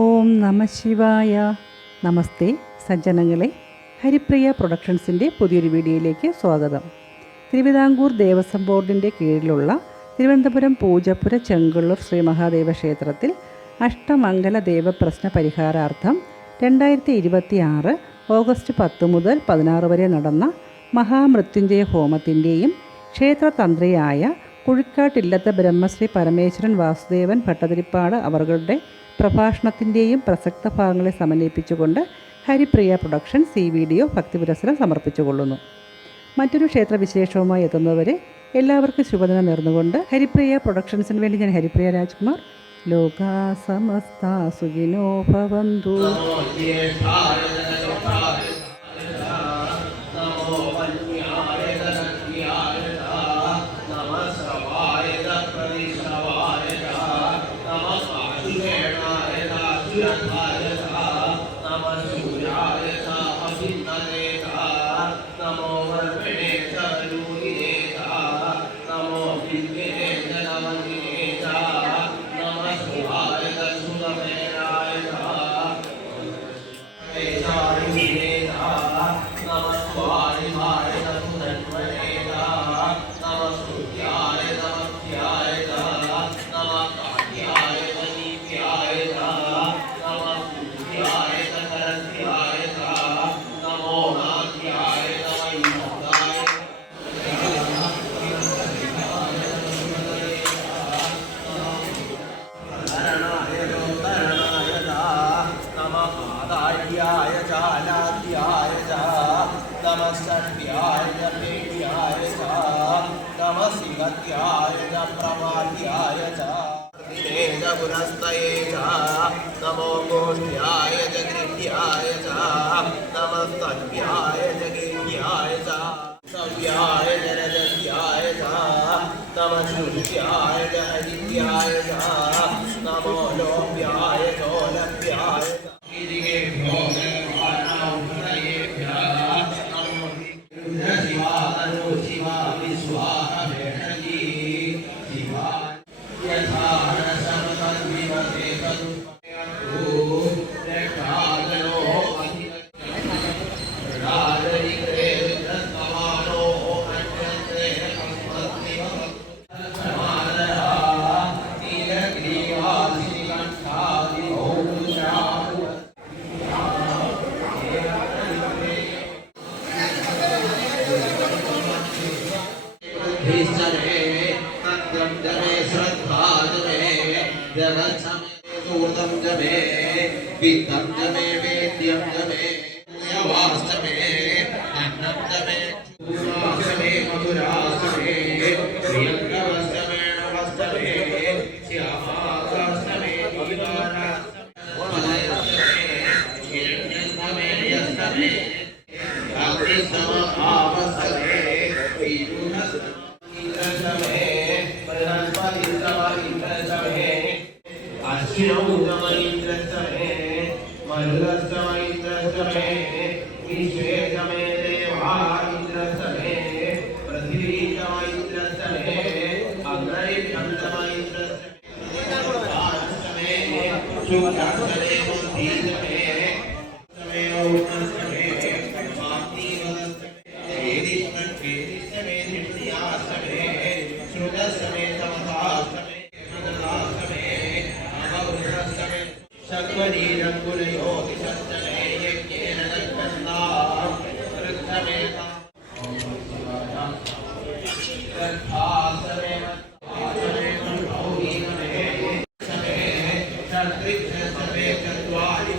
ഓം നമ ശിവായ. നമസ്തേ സജ്ജനങ്ങളെ, ഹരിപ്രിയ പ്രൊഡക്ഷൻസിൻ്റെ പുതിയൊരു വീഡിയോയിലേക്ക് സ്വാഗതം. തിരുവിതാംകൂർ ദേവസ്വം ബോർഡിൻ്റെ കീഴിലുള്ള തിരുവനന്തപുരം പൂജപ്പുര ചെങ്കുള്ളൂർ ശ്രീ മഹാദേവ ക്ഷേത്രത്തിൽ അഷ്ടമംഗല ദേവപ്രശ്ന പരിഹാരാർത്ഥം 2026 ഓഗസ്റ്റ് 10 മുതൽ 16 വരെ നടന്ന മഹാമൃത്യുഞ്ജയ ഹോമത്തിൻ്റെയും ക്ഷേത്രതന്ത്രിയായ കുഴിക്കാട്ടില്ലത്തെ ബ്രഹ്മശ്രീ പരമേശ്വരൻ വാസുദേവൻ ഭട്ടതിരിപ്പാട് അവരുടെ പ്രഭാഷണത്തിൻ്റെയും പ്രസക്ത ഭാഗങ്ങളെ സമന്വയിപ്പിച്ചുകൊണ്ട് ഹരിപ്രിയ പ്രൊഡക്ഷൻസ് ഈ വീഡിയോ ഭക്തിപുരസ്സരം സമർപ്പിച്ചുകൊള്ളുന്നു. മറ്റൊരു ക്ഷേത്രവിശേഷവുമായി എത്തുന്നവരെ എല്ലാവർക്കും ശുഭദിനം നേർന്നുകൊണ്ട് ഹരിപ്രിയ പ്രൊഡക്ഷൻസിന് വേണ്ടി ഞാൻ ഹരിപ്രിയ രാജ്കുമാർ. ലോകാ സമസ്ത സുഖിനോ ഭവന്തു. नमो गोष्ठ्याय जगृह्याय च नमस्तव्याय जगृह्याय च सव्याय जलजव्याय च नमस्तुभ्याय जहदित्याय च नमो लोभ्याय चोलभ्याय वित्तं जमे वेद्यं जमे वास्तमे अन्नं जमे वास्तमे मधुरास्तमे प्रियंकवस्तमे नवस्तमे श्यामास्तमे विवारा वलयस्तमे हिरण्यस्तमे यस्तमे अग्निस्तम आवस्तमे इंद्रस्तमे बृहस्पतिस्तमे अश्विनौ इंद्रस्तमे मरुदस्तमे विश्वे समे देवा इंद्रस्तमे पृथ्वी इंद्रस्तमे अग्निभ्यं इंद्रस्तमे शुक्रास्तमे बुद्धिस्तमे समे औष्णस्तमे माग्निवस्तमे वेदिष्मत्वेदिस्तमे धृष्यास्तमे श्रुतस्तमे समतास्तमे मदनास्तमे अमवृतस्तमे शक्वरीरङ्कुलयोति सत्तमे यज्ञेन दत्तन्नां वृद्धमेता श्रद्धास्तमे भौरीममे समे चत्रिक्षस्तमे चत्वारि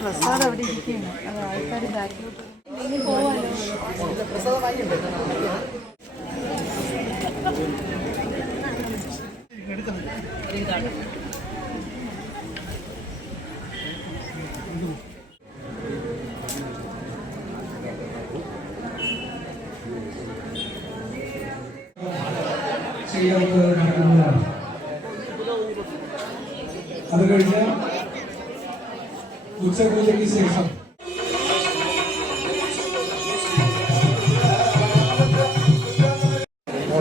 പ്രസാദ് അവിടെ ഇരിക്കുകയാണ്. അത് ആൾക്കാർ ബാക്കിലോട്ട് പോവാലോ. അത് കഴിഞ്ഞ് ഉച്ചപൂജയ്ക്ക് ശേഷം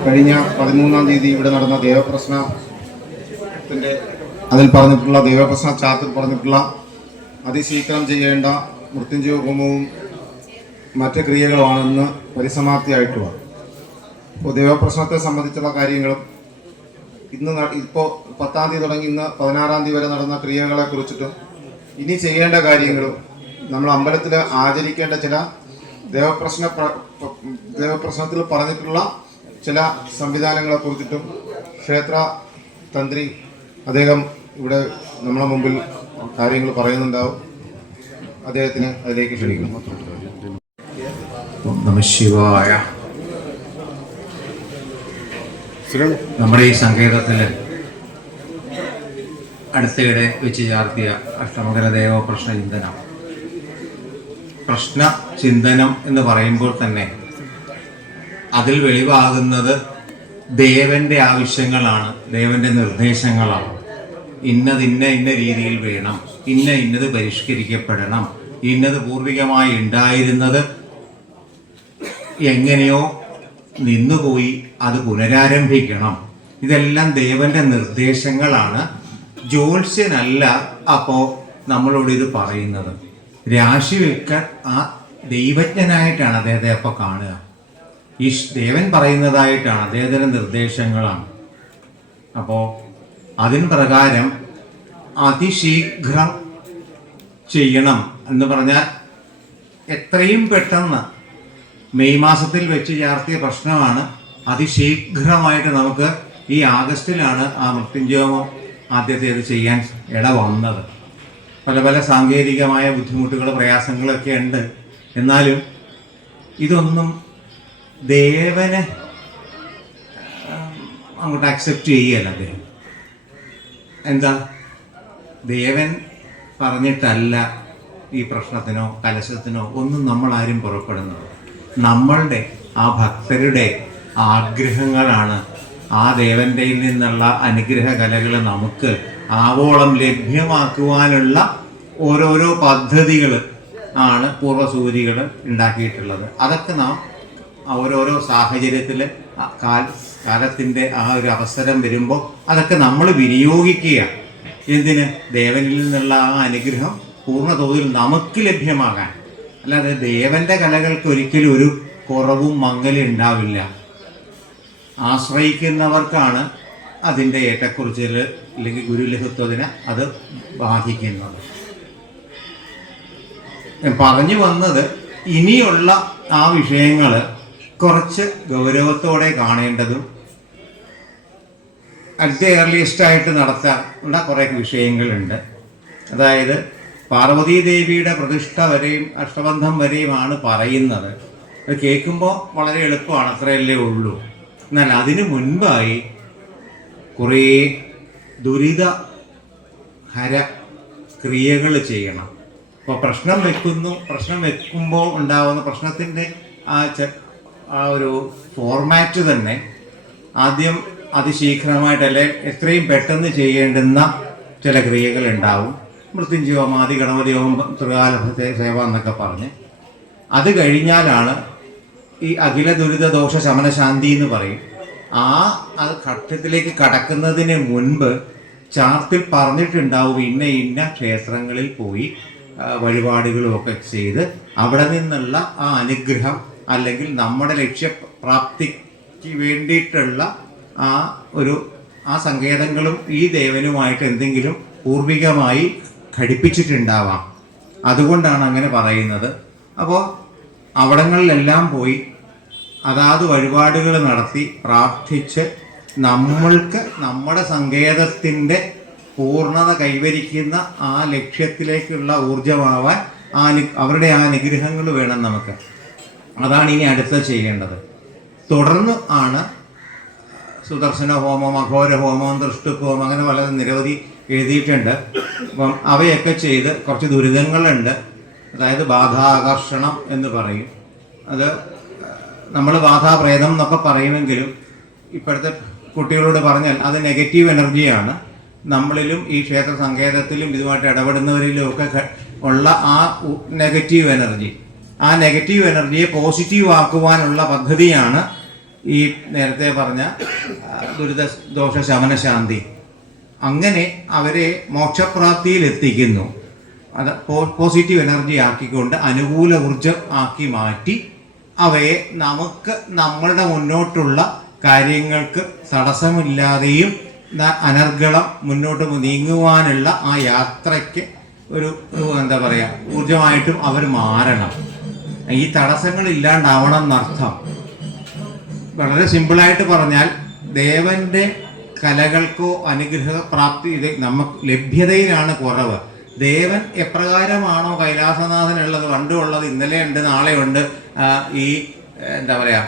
കഴിഞ്ഞ 13-ാം തീയതി ഇവിടെ നടന്ന ദേവപ്രശ്നത്തിന്റെ ദേവപ്രശ്ന ചാർട്ടിൽ പറഞ്ഞിട്ടുള്ള അതിശീഘ്രം ചെയ്യേണ്ട മൃത്യുഞ്ജയ ഹോമവും മറ്റ് ക്രിയകളുമാണെന്ന് പരിസമാപ്തിയായിട്ടുള്ളത്. അപ്പോൾ ദേവപ്രശ്നത്തെ സംബന്ധിച്ചുള്ള കാര്യങ്ങളും ഇപ്പോൾ 10-ാം തീയതി തുടങ്ങി ഇന്ന് 16-ാം തീയതി വരെ നടന്ന ക്രിയകളെ കുറിച്ചിട്ടും ഇനി ചെയ്യേണ്ട കാര്യങ്ങളും നമ്മൾ അമ്പലത്തിൽ ആചരിക്കേണ്ട ചില ദേവപ്രശ്നത്തിൽ പറഞ്ഞിട്ടുള്ള ചില സംവിധാനങ്ങളെ കുറിച്ചിട്ടും ക്ഷേത്ര തന്ത്രി അദ്ദേഹം ഇവിടെ നമ്മുടെ മുമ്പിൽ കാര്യങ്ങൾ പറയുന്നുണ്ടാവും. അദ്ദേഹത്തിന് അതിലേക്ക് ക്ഷണിക്കുന്നു. നമഃശിവായ. നമ്മുടെ ഈ സങ്കേതത്തിൽ അടുത്തിടെ വെച്ച് ചാർത്തിയ അഷ്ടമകര ദേവപ്രശ്ന ചിന്തനം. പ്രശ്ന ചിന്തനം എന്ന് പറയുമ്പോൾ തന്നെ അതിൽ വെളിവാകുന്നത് ദേവന്റെ ആവശ്യങ്ങളാണ്, ദേവന്റെ നിർദ്ദേശങ്ങളാണ്. ഇന്ന രീതിയിൽ വേണം, ഇന്നത് പരിഷ്കരിക്കപ്പെടണം, ഇന്നത് പൂർവികമായി ഉണ്ടായിരുന്നത് എങ്ങനെയോ നിന്നുപോയി, അത് പുനരാരംഭിക്കണം. ഇതെല്ലാം ദേവന്റെ നിർദ്ദേശങ്ങളാണ്. ജ്യോത്സ്യനല്ല അപ്പോ നമ്മളോട് ഇത് പറയുന്നത്. രാശിവെക്കർ ആ ദൈവജ്ഞനായിട്ടാണ് അദ്ദേഹത്തെ അപ്പൊ കാണുക. ഈ ദേവൻ പറയുന്നതായിട്ടാണ്, അദ്ദേഹത്തിന്റെ നിർദ്ദേശങ്ങളാണ്. അപ്പോ അതിന് പ്രകാരം അതിശീഘ്രം ചെയ്യണം എന്ന് പറഞ്ഞാൽ എത്രയും പെട്ടെന്ന് മെയ് മാസത്തിൽ വെച്ച് ചാർത്തിയ പ്രശ്നമാണ്. അതിശീഘ്രമായിട്ട് നമുക്ക് ഈ ആഗസ്റ്റിലാണ് ആ മൃത്യുഞ്ജയമം ആദ്യത്തേത് ചെയ്യാൻ ഇടവന്നത്. പല സാങ്കേതികമായ ബുദ്ധിമുട്ടുകൾ, പ്രയാസങ്ങളൊക്കെ ഉണ്ട്. എന്നാലും ഇതൊന്നും ദേവനെ അങ്ങോട്ട് അക്സെപ്റ്റ് ചെയ്യല്ല അദ്ദേഹം. എന്താ, ദേവൻ പറഞ്ഞിട്ടല്ല ഈ പ്രശ്നത്തിനോ കലശത്തിനോ ഒന്നും നമ്മളാരും പുറപ്പെടുന്നത്. നമ്മളുടെ ആ ഭക്തരുടെ ആഗ്രഹങ്ങളാണ്. ആ ദേവൻ്റെ നിന്നുള്ള അനുഗ്രഹ കലകൾ നമുക്ക് ആവോളം ലഭ്യമാക്കുവാനുള്ള ഓരോരോ പദ്ധതികൾ ആണ് പൂർവ്വസൂരികൾ ഉണ്ടാക്കിയിട്ടുള്ളത്. അതൊക്കെ നാം ഓരോരോ സാഹചര്യത്തിൽ കാലത്തിൻ്റെ ആ ഒരു അവസരം വരുമ്പോൾ അതൊക്കെ നമ്മൾ വിനിയോഗിക്കുക. എന്തിന്? ദേവനിൽ നിന്നുള്ള ആ അനുഗ്രഹം പൂർണ്ണതോതിൽ നമുക്ക് ലഭ്യമാകാൻ. അല്ലാതെ ദേവന്റെ കലകൾക്ക് ഒരിക്കലും ഒരു കുറവും മങ്ങലും ഉണ്ടാവില്ല. ആശ്രയിക്കുന്നവർക്കാണ് അതിൻ്റെ ഏറ്റക്കുറിച്ചിൽ അല്ലെങ്കിൽ ഗുരുലഹത്വത്തിന് അത് ബാധിക്കുന്നത്. പറഞ്ഞു വന്നത്, ഇനിയുള്ള ആ വിഷയങ്ങൾ കുറച്ച് ഗൗരവത്തോടെ കാണേണ്ടതും അറ്റ് ദ ഏർലിയസ്റ്റ് ആയിട്ട് നടത്താനുള്ള കുറേ വിഷയങ്ങളുണ്ട്. അതായത് പാർവതീദേവിയുടെ പ്രതിഷ്ഠ വരെയും അഷ്ടബന്ധം വരെയുമാണ് പറയുന്നത്. അത് കേൾക്കുമ്പോൾ വളരെ എളുപ്പമാണ്, അത്രയല്ലേ ഉള്ളൂ. എന്നാൽ അതിനു മുൻപായി കുറേ ദുരിത ഹര ക്രിയകൾ ചെയ്യണം. അപ്പോൾ പ്രശ്നം വെക്കുമ്പോൾ ഉണ്ടാകുന്ന പ്രശ്നത്തിൻ്റെ ആ ഒരു ഫോർമാറ്റ് തന്നെ ആദ്യം അതിശീഘ്രമായിട്ടല്ലേ എത്രയും പെട്ടെന്ന് ചെയ്യേണ്ടുന്ന ചില ക്രിയകൾ ഉണ്ടാവും. മൃത്യുഞ്ജയോമാതി ഗണപതി ഹോമം ത്രികാലഭത്തെ സേവ എന്നൊക്കെ പറഞ്ഞ് അത് കഴിഞ്ഞാലാണ് ഈ അഖില ദുരിത ദോഷ ശമനശാന്തി എന്ന് പറയും. അത് ഘട്ടത്തിലേക്ക് കടക്കുന്നതിന് മുൻപ് ചാർത്തിൽ പറഞ്ഞിട്ടുണ്ടാവും ഇന്ന ക്ഷേത്രങ്ങളിൽ പോയി വഴിപാടുകളുമൊക്കെ ചെയ്ത് അവിടെ നിന്നുള്ള ആ അനുഗ്രഹം അല്ലെങ്കിൽ നമ്മുടെ ലക്ഷ്യപ്രാപ്തിക്ക് വേണ്ടിയിട്ടുള്ള ആ സങ്കേതങ്ങളും ഈ ദേവനുമായിട്ട് എന്തെങ്കിലും പൂർവികമായി ഘടിപ്പിച്ചിട്ടുണ്ടാവാം. അതുകൊണ്ടാണ് അങ്ങനെ പറയുന്നത്. അപ്പോൾ അവിടങ്ങളിലെല്ലാം പോയി അതാത് വഴിപാടുകൾ നടത്തി പ്രാർത്ഥിച്ച് നമ്മൾക്ക് നമ്മുടെ സങ്കേതത്തിൻ്റെ പൂർണ്ണത കൈവരിക്കുന്ന ആ ലക്ഷ്യത്തിലേക്കുള്ള ഊർജമാവാൻ അവരുടെ ആ അനുഗ്രഹങ്ങൾ വേണം നമുക്ക്. അതാണ് ഇനി അടുത്ത ചെയ്യേണ്ടത്. തുടർന്ന് ആണ് സുദർശന ഹോമം, അഘോര ഹോമം, ദൃഷ്ടുഹോമം, അങ്ങനെ പലതും നിരവധി എഴുതിയിട്ടുണ്ട്. അപ്പം അവയൊക്കെ ചെയ്ത് കുറച്ച് ദുരിതങ്ങളുണ്ട്. അതായത് ബാധാകർഷണം എന്ന് പറയും. അത് നമ്മൾ ബാധാപ്രേതം എന്നൊക്കെ പറയുമെങ്കിലും ഇപ്പോഴത്തെ കുട്ടികളോട് പറഞ്ഞാൽ അത് നെഗറ്റീവ് എനർജിയാണ്. നമ്മളിലും ഈ ക്ഷേത്ര സങ്കേതത്തിലും ഇതുമായിട്ട് ഇടപെടുന്നവരിലും ഒക്കെ ഉള്ള ആ നെഗറ്റീവ് എനർജി, ആ നെഗറ്റീവ് എനർജിയെ പോസിറ്റീവ് ആക്കുവാനുള്ള പദ്ധതിയാണ് ഈ നേരത്തെ പറഞ്ഞ ദുരിത ദോഷ ശമനശാന്തി. അങ്ങനെ അവരെ മോക്ഷപ്രാപ്തിയിൽ എത്തിക്കുന്നു. അത് പോസിറ്റീവ് എനർജി ആക്കിക്കൊണ്ട് അനുകൂല ഊർജം ആക്കി മാറ്റി അവയെ നമുക്ക് നമ്മളുടെ മുന്നോട്ടുള്ള കാര്യങ്ങൾക്ക് തടസ്സമില്ലാതെയും അനർഗളം മുന്നോട്ട് നീങ്ങുവാനുള്ള ആ യാത്രയ്ക്ക് ഒരു എന്താ പറയുക ഊർജമായിട്ടും അവർ മാറണം. ഈ തടസ്സങ്ങൾ ഇല്ലാണ്ടാവണം എന്നർത്ഥം. വളരെ സിമ്പിളായിട്ട് പറഞ്ഞാൽ ദേവന്റെ കലകൾക്കോ അനുഗ്രഹ പ്രാപ്തി നമുക്ക് ലഭ്യതയിലാണ് കുറവ്. ദേവൻ എപ്രകാരമാണോ കൈലാസനാഥനുള്ളത്, പണ്ടുള്ളത്, ഇന്നലെ ഉണ്ട്, നാളെ ഉണ്ട്, ഈ എന്താ പറയുക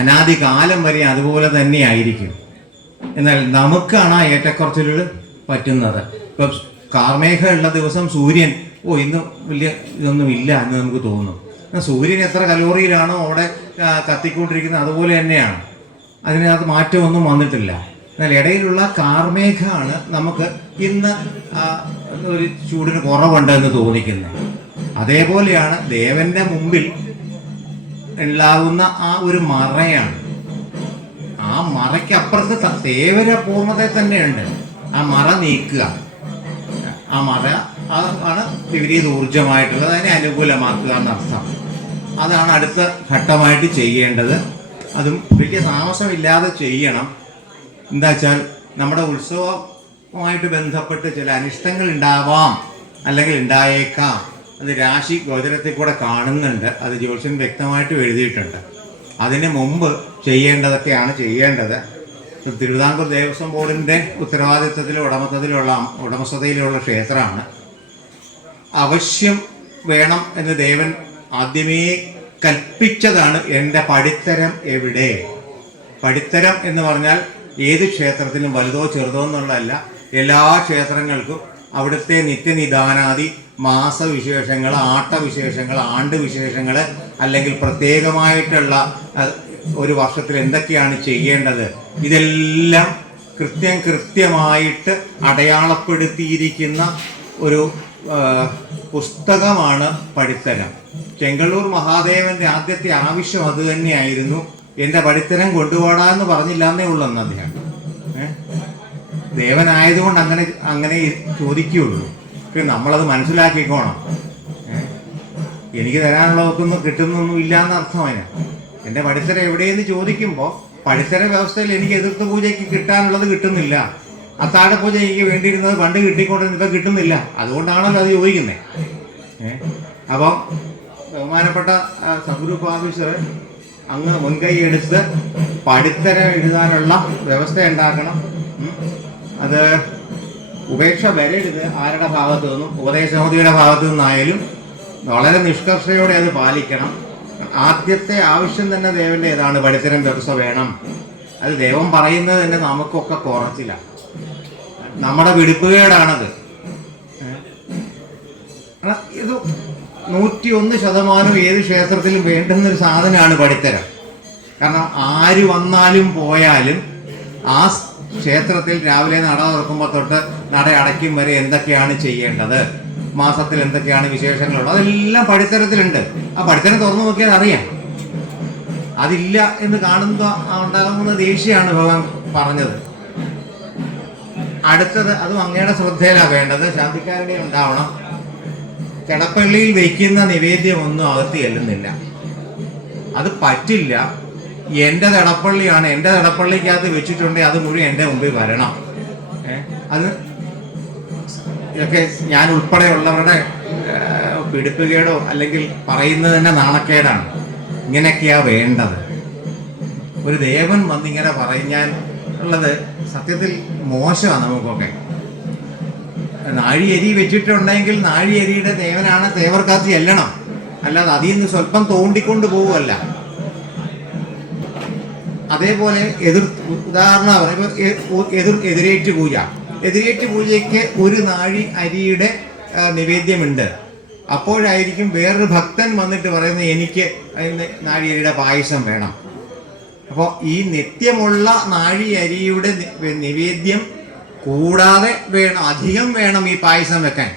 അനാദികാലം വരെ അതുപോലെ തന്നെ ആയിരിക്കും. എന്നാൽ നമുക്കാണ് ആ ഏറ്റക്കുറച്ചിലുകൾ പറ്റുന്നത്. ഇപ്പം കാർമേഘം ഉള്ള ദിവസം സൂര്യൻ ഇന്ന് വലിയ ഇതൊന്നും ഇല്ല എന്ന് നമുക്ക് തോന്നും. സൂര്യൻ എത്ര കലോറിയിലാണോ അവിടെ കത്തിക്കൊണ്ടിരിക്കുന്നത് അതുപോലെ തന്നെയാണ്, അതിനകത്ത് മാറ്റമൊന്നും വന്നിട്ടില്ല. എന്നാൽ ഇടയിലുള്ള കാർമേഘമാണ് നമുക്ക് ഇന്ന് ഒരു ചൂടിന് കുറവുണ്ടെന്ന് തോന്നിക്കുന്നത്. അതേപോലെയാണ് ദേവന്റെ മുമ്പിൽ ഉണ്ടാകുന്ന ആ ഒരു മറയാണ്. ആ മറയ്ക്കപ്പുറത്ത് ദേവന പൂർണ്ണത തന്നെയുണ്ട്. ആ മറ നീക്കുക, ആ മറ ആണ് വിപരീത ഊർജമായിട്ടുള്ളത്, അതിനെ അനുകൂലമാക്കുക എന്നർത്ഥം. അതാണ് അടുത്ത ഘട്ടമായിട്ട് ചെയ്യേണ്ടത്. അതും വലിയ താമസമില്ലാതെ ചെയ്യണം. എന്താ വെച്ചാൽ നമ്മുടെ ഉത്സവവുമായിട്ട് ബന്ധപ്പെട്ട് ചില അനിഷ്ടങ്ങൾ ഉണ്ടാവാം, അല്ലെങ്കിൽ ഉണ്ടായേക്കാം. അത് രാശി ഗോചരത്തിൽ കൂടെ കാണുന്നുണ്ട്. അത് ജ്യോത്സ്യൻ വ്യക്തമായിട്ടും എഴുതിയിട്ടുണ്ട്. അതിന് മുമ്പ് ചെയ്യേണ്ടതൊക്കെയാണ് ചെയ്യേണ്ടത്. തിരുവിതാംകൂർ ദേവസ്വം ബോർഡിൻ്റെ ഉത്തരവാദിത്വത്തിലും ഉടമസ്ഥതയിലുള്ള ക്ഷേത്രമാണ്. അവശ്യം വേണം എന്ന് ദേവൻ ആദ്യമേ കൽപ്പിച്ചതാണ്. എൻ്റെ പടിത്തരം എവിടെ? പടിത്തരം എന്ന് പറഞ്ഞാൽ ഏത് ക്ഷേത്രത്തിലും വലുതോ ചെറുതോ എന്നുള്ളതല്ല, എല്ലാ ക്ഷേത്രങ്ങൾക്കും അവിടുത്തെ നിത്യനിദാനാദി മാസവിശേഷങ്ങൾ, ആട്ടവിശേഷങ്ങൾ, ആണ്ടുവിശേഷങ്ങൾ, അല്ലെങ്കിൽ പ്രത്യേകമായിട്ടുള്ള ഒരു വർഷത്തിൽ എന്തൊക്കെയാണ് ചെയ്യേണ്ടത്, ഇതെല്ലാം കൃത്യമായിട്ട് അടയാളപ്പെടുത്തിയിരിക്കുന്ന ഒരു പുസ്തകമാണ് പടിത്തരം. ചെങ്കള്ളൂർ മഹാദേവന്റെ ആദ്യത്തെ ആവശ്യം അത് തന്നെയായിരുന്നു. എൻ്റെ പടിത്തരം കൊണ്ടുപോടാന്ന് പറഞ്ഞില്ല എന്നേ ഉള്ളൂ എന്ന് അദ്ദേഹം. ദേവനായതുകൊണ്ട് അങ്ങനെ ചോദിക്കുകയുള്ളൂ. നമ്മളത് മനസ്സിലാക്കിക്കോണം. എനിക്ക് തരാനുള്ളതൊന്നും കിട്ടുന്നൊന്നും ഇല്ല എന്നർത്ഥമാണ്. എൻ്റെ പടിത്തരം എവിടെയെന്ന് ചോദിക്കുമ്പോൾ പടിത്തര വ്യവസ്ഥയിൽ എനിക്ക് എതിർത്ത് പൂജയ്ക്ക് കിട്ടാനുള്ളത് കിട്ടുന്നില്ല. അത്താഴ പൂജ എനിക്ക് വേണ്ടിയിരുന്നത് പണ്ട് കിട്ടിക്കൊണ്ടിരുന്നത് ഇപ്പം കിട്ടുന്നില്ല. അതുകൊണ്ടാണല്ലോ അത് ചോദിക്കുന്നത്. അപ്പം ബഹുമാനപ്പെട്ട സബ് ഗ്രൂപ്പ് ഓഫീസർ അങ്ങ് മുൻകൈ എടുത്ത് പടിത്തരം എഴുതാനുള്ള വ്യവസ്ഥ ഉണ്ടാക്കണം. അത് ഉപേക്ഷ വരരുത്. ആരുടെ ഭാഗത്തു നിന്നും, ഉപദേശസമിതിയുടെ ഭാഗത്തു നിന്നായാലും വളരെ നിഷ്കർഷയോടെ അത് പാലിക്കണം. ആദ്യത്തെ ആവശ്യം തന്നെ ദേവന്റെ ഏതാണ്? പഠിത്തരം വ്യവസ്ഥ വേണം. അത് ദൈവം പറയുന്നത് തന്നെ നമുക്കൊക്കെ കുറച്ചില്ല, നമ്മുടെ പിടിപ്പുകേടാണത്. ഇത് 101% ഏത് ക്ഷേത്രത്തിലും വേണ്ടുന്നൊരു സാധനമാണ് പഠിത്തരം. കാരണം ആര് വന്നാലും പോയാലും ആ ക്ഷേത്രത്തിൽ രാവിലെ നട തുറക്കുമ്പോൾ തൊട്ട് നട അടയ്ക്കും വരെ എന്തൊക്കെയാണ് ചെയ്യേണ്ടത്, മാസത്തിൽ എന്തൊക്കെയാണ് വിശേഷങ്ങളുള്ളത്, അതെല്ലാം പഠിത്തരത്തിലുണ്ട്. ആ പഠിത്തരം തുറന്നു നോക്കിയാൽ അറിയാം. അതില്ല എന്ന് കാണുമ്പോൾ ഉണ്ടാകുന്ന ദേഷ്യമാണ് ഭഗവാൻ പറഞ്ഞത്. അടുത്തത്, അതും അങ്ങയുടെ ശ്രദ്ധയിലാണ് വേണ്ടത്, ശാന്തിക്കാരുടെ ഉണ്ടാവണം. കിടപ്പള്ളിയിൽ വയ്ക്കുന്ന നിവേദ്യമൊന്നും അകത്ത് ചെല്ലുന്നില്ല. അത് പറ്റില്ല. എൻ്റെ തിടപ്പള്ളിയാണ്, എൻ്റെ തിടപ്പള്ളിക്കകത്ത് വെച്ചിട്ടുണ്ടെങ്കിൽ അത് മുഴുവൻ എൻ്റെ മുമ്പിൽ വരണം. അത് ഇതൊക്കെ ഞാൻ ഉൾപ്പെടെയുള്ളവരുടെ പിടിപ്പുകേടോ അല്ലെങ്കിൽ പറയുന്നത് തന്നെ നാണക്കേടാണ്. ഇങ്ങനെയൊക്കെയാ വേണ്ടത്. ഒരു ദേവൻ വന്നിങ്ങനെ പറഞ്ഞാൽ ഉള്ളത് സത്യത്തിൽ മോശമാണ്. നമുക്കൊക്കെ നാഴിയരി വെച്ചിട്ടുണ്ടെങ്കിൽ നാഴിയരിയുടെ ദേവനാണ് തേവർക്കകത്ത് ചെല്ലണം, അല്ലാതെ അതിൽ നിന്ന് സ്വല്പം തോണ്ടിക്കൊണ്ട് പോവുമല്ല. അതേപോലെ ഉദാഹരണം എതിരേറ്റ് പൂജ. എതിരേറ്റ് പൂജയ്ക്ക് ഒരു നാഴി അരിയുടെ നിവേദ്യമുണ്ട്. അപ്പോഴായിരിക്കും വേറൊരു ഭക്തൻ വന്നിട്ട് പറയുന്നത് എനിക്ക് നാഴിയരിയുടെ പായസം വേണം. അപ്പോൾ ഈ നിത്യമുള്ള നാഴി അരിയുടെ നിവേദ്യം കൂടാതെ വേണം, അധികം വേണം ഈ പായസം വെക്കാൻ.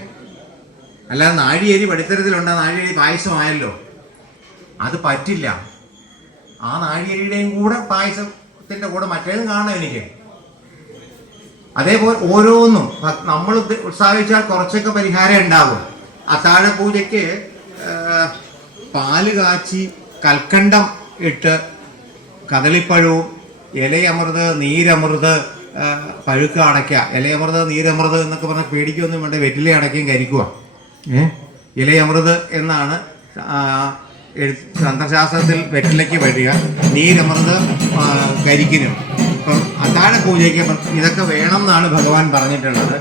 അല്ലാതെ നാഴിയരി പടിത്തരത്തിലുണ്ട്, നാഴിയരി പായസമായല്ലോ, അത് പറ്റില്ല. ആ നാഴിയരിയുടെയും കൂടെ പായസത്തിന്റെ കൂടെ മറ്റേതും കാണാം എനിക്ക്. അതേപോലെ ഓരോന്നും നമ്മൾ ഉത്സാഹിച്ചാൽ കുറച്ചൊക്കെ പരിഹാരം ഉണ്ടാകും. അത്താഴപൂജയ്ക്ക് പാല് കാച്ചി കൽക്കണ്ടം ഇട്ട് കദളിപ്പഴവും ഇലയമൃത്, നീരമൃത്, പഴുക്ക അടയ്ക്ക, ഇലയമൃത് നീരമൃത് എന്നൊക്കെ പറഞ്ഞാൽ പേടിക്കൊന്നും വേണ്ട, വെറ്റില അടയ്ക്കയും കരിക്കുക. ഇലയമൃത് എന്നാണ് തന്ത്രശാസ്ത്രത്തിൽ വെറ്റിലയ്ക്ക് വരിക, നീരമൃത് കരിക്കിനും. ഇപ്പം അത്താഴ പൂജയ്ക്ക് ഇതൊക്കെ വേണം എന്നാണ് ഭഗവാൻ പറഞ്ഞിട്ടുള്ളത്.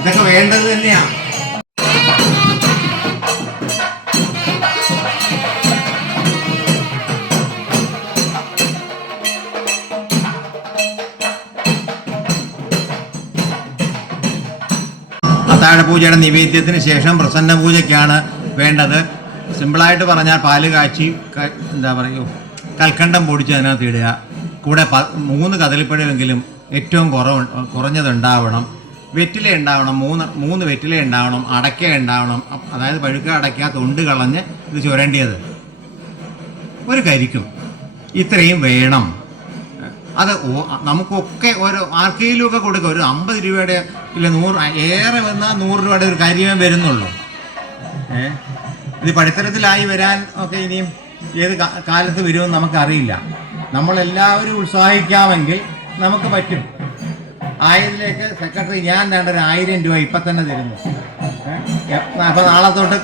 ഇതൊക്കെ വേണ്ടത് തന്നെയാണ്. അത്താഴപൂജയുടെ നിവേദ്യത്തിന് ശേഷം പ്രസന്ന പൂജയ്ക്കാണ് വേണ്ടത്. സിമ്പിളായിട്ട് പറഞ്ഞാൽ പാല് കാച്ചി എന്താ പറയുക, കൽക്കണ്ടം പൊടിച്ച് അതിനകത്ത് ഇടുക. കൂടെ 3 കദളിപ്പഴമെങ്കിലും ഏറ്റവും കുറഞ്ഞതുണ്ടാവണം. വെറ്റില ഉണ്ടാവണം, 3 വെറ്റില ഉണ്ടാവണം. അടയ്ക്ക ഉണ്ടാവണം, അതായത് പഴുക്ക അടയ്ക്ക തൊണ്ട് കളഞ്ഞ് ഇത് ചുരണ്ടിയത്. ഒരു കരിക്കും. ഇത്രയും വേണം. അത് നമുക്കൊക്കെ ഓരോ ആർക്കെങ്കിലുമൊക്കെ കൊടുക്കുക. ഒരു 50 രൂപയുടെ ഇല്ല 100, ഏറെ വന്നാൽ 100 രൂപയുടെ ഒരു കാര്യമേ വരുന്നുള്ളൂ. ഇത് പടിത്തരത്തിലായി വരാൻ ഒക്കെ ഇനിയും ഏത് കാലത്ത് വരുമെന്ന് നമുക്കറിയില്ല. നമ്മളെല്ലാവരും ഉത്സാഹിക്കാമെങ്കിൽ നമുക്ക് പറ്റും. 1000ലേക്ക് സെക്രട്ടറി ഞാൻ വേണ്ട ഒരു 1000 രൂപ ഇപ്പം തന്നെ തരുന്നു. അപ്പോൾ നാളെ തൊട്ട്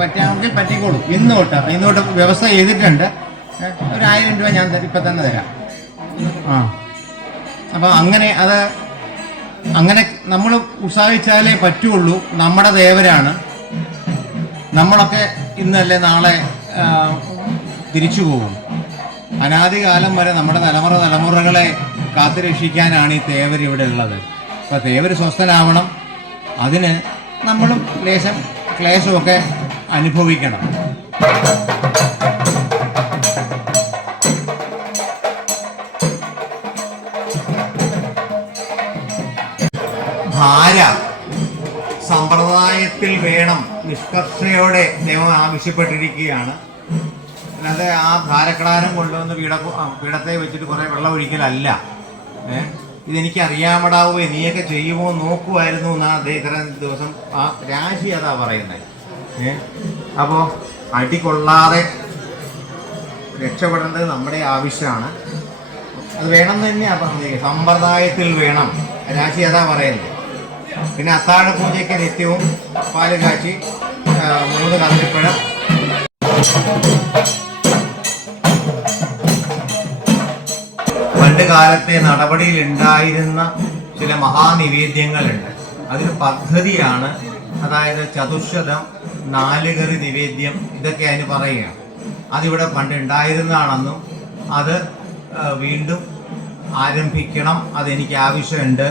പറ്റാമെങ്കിൽ പറ്റിക്കോളൂ. ഇന്നോട്ട് വ്യവസ്ഥ ചെയ്തിട്ടുണ്ട്. ഒരു 1000 രൂപ ഞാൻ ഇപ്പം തന്നെ തരാം. അപ്പോൾ അങ്ങനെ നമ്മൾ ഉത്സാഹിച്ചാലേ പറ്റുള്ളൂ. നമ്മുടെ ദേവരാണ്. നമ്മളൊക്കെ ഇന്നല്ലേ നാളെ തിരിച്ചു പോകും. അനാദികാലം വരെ നമ്മുടെ തലമുറകളെ കാത്തുരക്ഷിക്കാനാണ് ഈ തേവർ ഇവിടെ ഉള്ളത്. അപ്പോൾ തേവർ സ്വസ്ഥനാവണം. അതിന് നമ്മളും ലേശം ക്ലേശമൊക്കെ അനുഭവിക്കണം. ഭാര സമ്പ്രദായത്തിൽ വേണം, നിഷ്കർഷയോടെ ദൈവം ആവശ്യപ്പെട്ടിരിക്കുകയാണ്. അല്ലാതെ ആ ധാരക്കടാരം കൊണ്ടുവന്ന് പീഠത്തെ വെച്ചിട്ട് കുറേ വെള്ളം ഒഴിക്കലല്ല. ഇതെനിക്കറിയാമടാവോ, നീയൊക്കെ ചെയ്യുമോ നോക്കുമായിരുന്നു എന്നാ ഇത്രയും ദിവസം ആ രാശി അതാ പറയുന്നത്. അപ്പോൾ അടികൊള്ളാതെ രക്ഷപ്പെടേണ്ടത് നമ്മുടെ ആവശ്യമാണ്. അത് വേണം തന്നെയാണ് പറഞ്ഞത്. സമ്പ്രദായത്തിൽ വേണം, രാശി അതാ പറയുന്നത്. പിന്നെ അത്താഴ പൂജയ്ക്ക് നിത്യവും പാല് കാച്ചി 3 കദളിപ്പഴം, പണ്ട് കാലത്തെ നടപടിയിൽ ഉണ്ടായിരുന്ന ചില മഹാനിവേദ്യങ്ങളുണ്ട്. അതിന് പദ്ധതിയാണ്, അതായത് ചതുശ്ശതം, നാലുകറി നിവേദ്യം, ഇതൊക്കെ അതിന് പറയുകയാണ്. അതിവിടെ പണ്ട് ഉണ്ടായിരുന്നതാണെന്നും അത് വീണ്ടും ആരംഭിക്കണം, അതെനിക്ക് ആവശ്യമുണ്ട്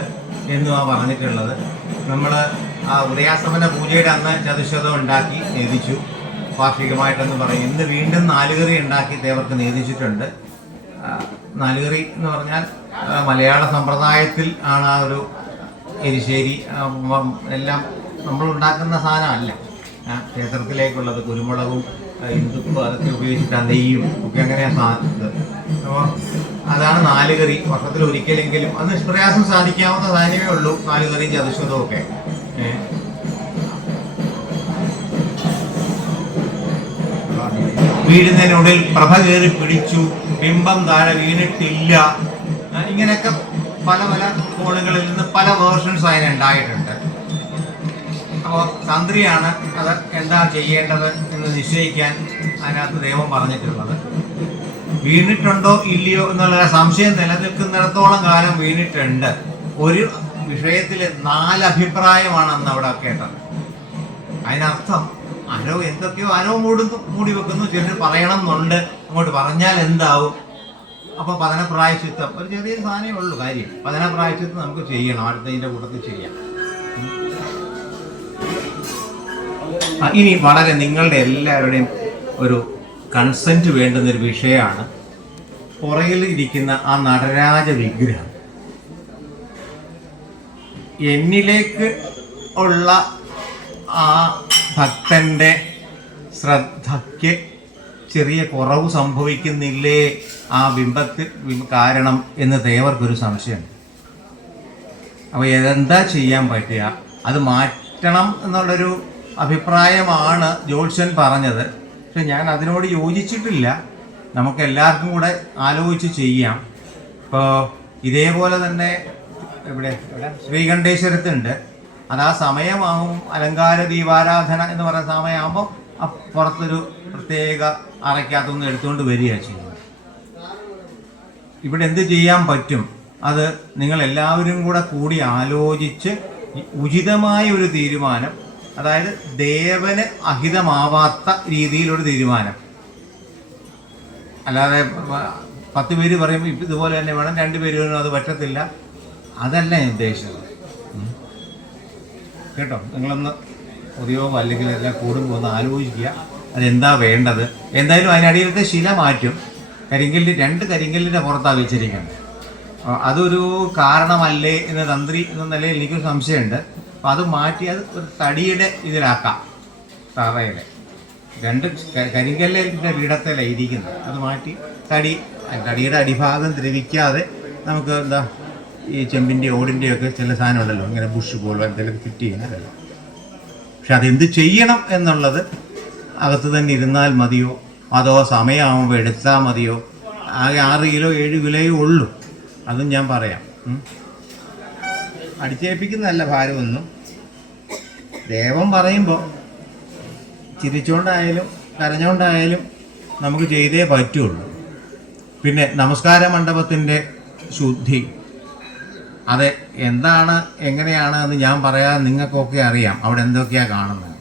എന്നുമാണ് പറഞ്ഞിട്ടുള്ളത്. നമ്മൾ ആ ഉദയാസ്തമന പൂജയുടെ അന്ന് ചതുശ്ശതം ഉണ്ടാക്കി നേദിച്ചു, വാർഷികമായിട്ടെന്ന് പറയും. ഇന്ന് വീണ്ടും നാലുകറി ഉണ്ടാക്കി ദേവർക്ക് നേദിച്ചിട്ടുണ്ട്. നാലുകറി എന്ന് പറഞ്ഞാൽ മലയാള സമ്പ്രദായത്തിൽ ആണ് ആ ഒരു എരിശ്ശേരി എല്ലാം നമ്മൾ ഉണ്ടാക്കുന്ന സാധനമല്ല. ക്ഷേത്രത്തിലേക്കുള്ളത് കുരുമുളകും ഇന്ദുപ്പും അതൊക്കെ ഉപയോഗിച്ചിട്ട് നെയ്യും ഒക്കെ അങ്ങനെയാണ് സാധിച്ചത്. അപ്പോൾ അതാണ് നാലുകറി. വർഷത്തിൽ ഒരിക്കലെങ്കിലും അത് നിഷ്പ്രയാസം സാധിക്കാവുന്ന സാധനമേ ഉള്ളൂ നാലുകറിയും ചതുശ്ശതവും ഒക്കെ. വീഴുന്നതിനുള്ളിൽ പ്രഭ കയറി പിടിച്ചു, ബിംബം താഴെ വീണിട്ടില്ല, ഇങ്ങനെയൊക്കെ പല പല കോണുകളിൽ നിന്ന് പല വേർഷൻസ് അതിനുണ്ടായിട്ടുണ്ട്. അപ്പോൾ തന്ത്രിയാണ് അത് എന്താ ചെയ്യേണ്ടത് എന്ന് നിശ്ചയിക്കാൻ അതിനകത്ത് ദൈവം പറഞ്ഞിട്ടുള്ളത്. വീണിട്ടുണ്ടോ ഇല്ലയോ എന്നുള്ള സംശയം നിലനിൽക്കുന്നിടത്തോളം കാലം വീണിട്ടുണ്ട്. ഒരു വിഷയത്തിൽ 4 അഭിപ്രായമാണ് അന്ന് അവിടെ കേട്ടത്. അതിനർത്ഥം ആരോ എന്തൊക്കെയോ ആരോ മൂടി വെക്കുന്നു. ചിലർ പറയണം എന്നുണ്ട്, അങ്ങോട്ട് പറഞ്ഞാൽ എന്താവും. അപ്പോൾ പതനപ്രായശ്ചിത്തം ഒരു ചെറിയ സാധനമേ ഉള്ളൂ കാര്യം. പതനപ്രായശ്ചിത്തം നമുക്ക് ചെയ്യണം, അടുത്തതിൻ്റെ കൂട്ടത്തിൽ ചെയ്യാം. ഇനി വളരെ നിങ്ങളുടെ എല്ലാവരുടെയും ഒരു കൺസെൻറ്റ് വേണ്ടുന്നൊരു വിഷയമാണ് പുറകിൽ ഇരിക്കുന്ന ആ നടരാജ വിഗ്രഹം. എന്നിലേക്ക് ഉള്ള ആ ഭക്തൻ്റെ ശ്രദ്ധയ്ക്ക് ചെറിയ കുറവ് സംഭവിക്കുന്നില്ലേ ആ ബിംബത്തിൽ കാരണം എന്ന് ദേവർക്കൊരു സംശയമുണ്ട്. അപ്പോൾ എന്താ ചെയ്യാൻ പറ്റുക? അത് മാറ്റണം എന്നുള്ളൊരു അഭിപ്രായമാണ് ജ്യോത്സ്യൻ പറഞ്ഞത്. പക്ഷെ ഞാൻ അതിനോട് യോജിച്ചിട്ടില്ല. നമുക്ക് എല്ലാവർക്കും കൂടെ ആലോചിച്ച് ചെയ്യാം. ഇപ്പോൾ ഇതേപോലെ തന്നെ ഇവിടെ ശ്രീകണ്ഠേശ്വരത്തുണ്ട്. അത് ആ സമയമാകും അലങ്കാര ദീപാരാധന എന്ന് പറയുന്ന സമയമാകുമ്പോൾ പുറത്തൊരു പ്രത്യേക അറയ്ക്കകത്തൊന്ന് എടുത്തുകൊണ്ട് വരികയാണ് ചെയ്യുന്നത്. ഇവിടെ എന്ത് ചെയ്യാൻ പറ്റും? അത് നിങ്ങളെല്ലാവരും കൂടി ആലോചിച്ച് ഉചിതമായ ഒരു തീരുമാനം, അതായത് ദേവന് അഹിതമാവാത്ത രീതിയിലൊരു തീരുമാനം. അല്ലാതെ 10 പേര് പറയുമ്പോൾ ഇതുപോലെ തന്നെ വേണം, 2 പേര് വേണം, അത് പറ്റത്തില്ല. അതല്ല ഞാൻ ഉദ്ദേശിച്ചത് കേട്ടോ. നിങ്ങളൊന്ന് പൊതുയോഗം അല്ലെങ്കിൽ എല്ലാം കൂടുമ്പോൾ ഒന്ന് ആലോചിക്കുക അതെന്താ വേണ്ടത്. എന്തായാലും അതിനടിയിലത്തെ ശില മാറ്റും. കരിങ്കല്ല് 2 കരിങ്കല്ലിൻ്റെ പുറത്താണ് വെച്ചിരിക്കുന്നത്. അതൊരു കാരണമല്ലേ എന്ന് തന്ത്രി എന്ന നിലയിൽ എനിക്കൊരു സംശയമുണ്ട്. അപ്പോൾ അത് മാറ്റി അത് ഒരു തടിയുടെ ഇതിലാക്കാം. തറയുടെ 2 കരിങ്കല്ലിൻ്റെ പീഠത്തിലാണ് ഇരിക്കുന്നത്. അത് മാറ്റി തടിയുടെ അടിഭാഗം ദ്രവിക്കാതെ നമുക്ക് എന്താ ഈ ചെമ്പിൻ്റെ ഓടിൻ്റെയൊക്കെ ചില സാധനം ഉണ്ടല്ലോ, ഇങ്ങനെ ബുഷ് പോലെ എന്തെങ്കിലും ഫിറ്റ് ചെയ്യാനല്ലോ. പക്ഷെ അതെന്ത് ചെയ്യണം എന്നുള്ളത് അകത്ത് തന്നെ ഇരുന്നാൽ മതിയോ അതോ സമയമാകുമ്പോൾ എടുത്താൽ മതിയോ? ആകെ 6 കിലോ 7 കിലോയേ ഉള്ളൂ. അതും ഞാൻ പറയാം. അടിച്ചേൽപ്പിക്കുന്നതല്ല ഭാരമൊന്നും. ദേവം പറയുമ്പോൾ ചിരിച്ചുകൊണ്ടായാലും കരഞ്ഞുകൊണ്ടായാലും നമുക്ക് ചെയ്തേ പറ്റുള്ളൂ. പിന്നെ നമസ്കാര മണ്ഡപത്തിൻ്റെ ശുദ്ധി അത് എന്താണ് എങ്ങനെയാണ് എന്ന് ഞാൻ പറയാൻ നിങ്ങൾക്കൊക്കെ അറിയാം. അവിടെ എന്തൊക്കെയാണ് കാണുന്നത്.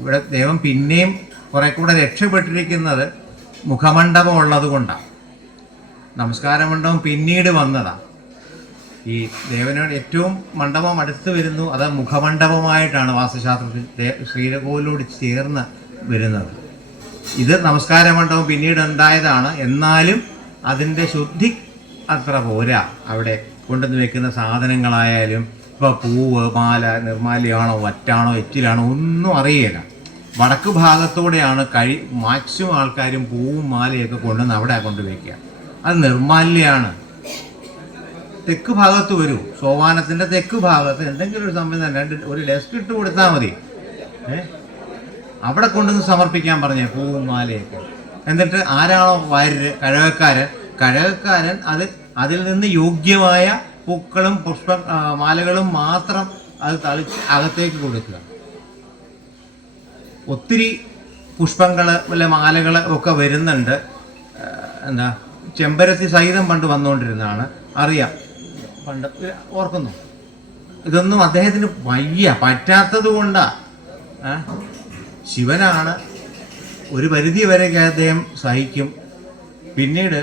ഇവിടെ ദൈവം പിന്നെയും കുറെ കൂടെ രക്ഷപ്പെട്ടിരിക്കുന്നത് മുഖമണ്ഡപം ഉള്ളത് കൊണ്ടാണ്. നമസ്കാര മണ്ഡപം പിന്നീട് വന്നതാണ്. ഈ ദേവനോട് ഏറ്റവും മണ്ഡപം അടുത്ത് വരുന്നു, അത് മുഖമണ്ഡപമായിട്ടാണ് വാസ്തുശാസ്ത്രത്തിൽ ശ്രീകോവിലോട് ചേർന്ന് വരുന്നത്. ഇത് നമസ്കാര മണ്ഡപം പിന്നീട് ഉണ്ടായതാണ്. എന്നാലും അതിൻ്റെ ശുദ്ധി അത്ര പോരാ. അവിടെ കൊണ്ടുവന്ന് വെക്കുന്ന സാധനങ്ങളായാലും ഇപ്പോൾ പൂവ്, മാല, നിർമാല്യമാണോ വറ്റാണോ എച്ചിലാണോ ഒന്നും അറിയില്ല. വടക്ക് ഭാഗത്തോടെയാണ് മാക്സിമം ആൾക്കാരും പൂവും മാലയൊക്കെ കൊണ്ടുവന്ന് അവിടെ കൊണ്ടുവയ്ക്കുക. അത് നിർമാല്യമാണ്. തെക്ക് ഭാഗത്ത് വരൂ, സോപാനത്തിൻ്റെ തെക്ക് ഭാഗത്ത് എന്തെങ്കിലും ഒരു സംവിധാനം ഒരു ഡെസ്ക് ഇട്ട് കൊടുത്താൽ മതി. അവിടെ കൊണ്ടുവന്ന് സമർപ്പിക്കാൻ പറഞ്ഞേ പൂവും മാലയൊക്കെ. എന്നിട്ട് ആരാണോ വാര്യര്, കഴകക്കാരൻ അത് അതിൽ നിന്ന് യോഗ്യമായ പൂക്കളും മാലകളും മാത്രം അത് തളിച്ച് അകത്തേക്ക് കൊടുക്കുക. ഒത്തിരി പുഷ്പങ്ങൾ വല്ല മാലകൾ ഒക്കെ വരുന്നുണ്ട്. എന്താ ചെമ്പരത്തി സഹിതം പണ്ട് വന്നുകൊണ്ടിരുന്നതാണ്, അറിയാം. പണ്ട് ഓർക്കുന്നു. ഇതൊന്നും അദ്ദേഹത്തിന് പറ്റാത്തത് കൊണ്ടാണ്. ശിവനാണ് ഒരു പരിധി വരെ അദ്ദേഹം സഹിക്കും. പിന്നീട്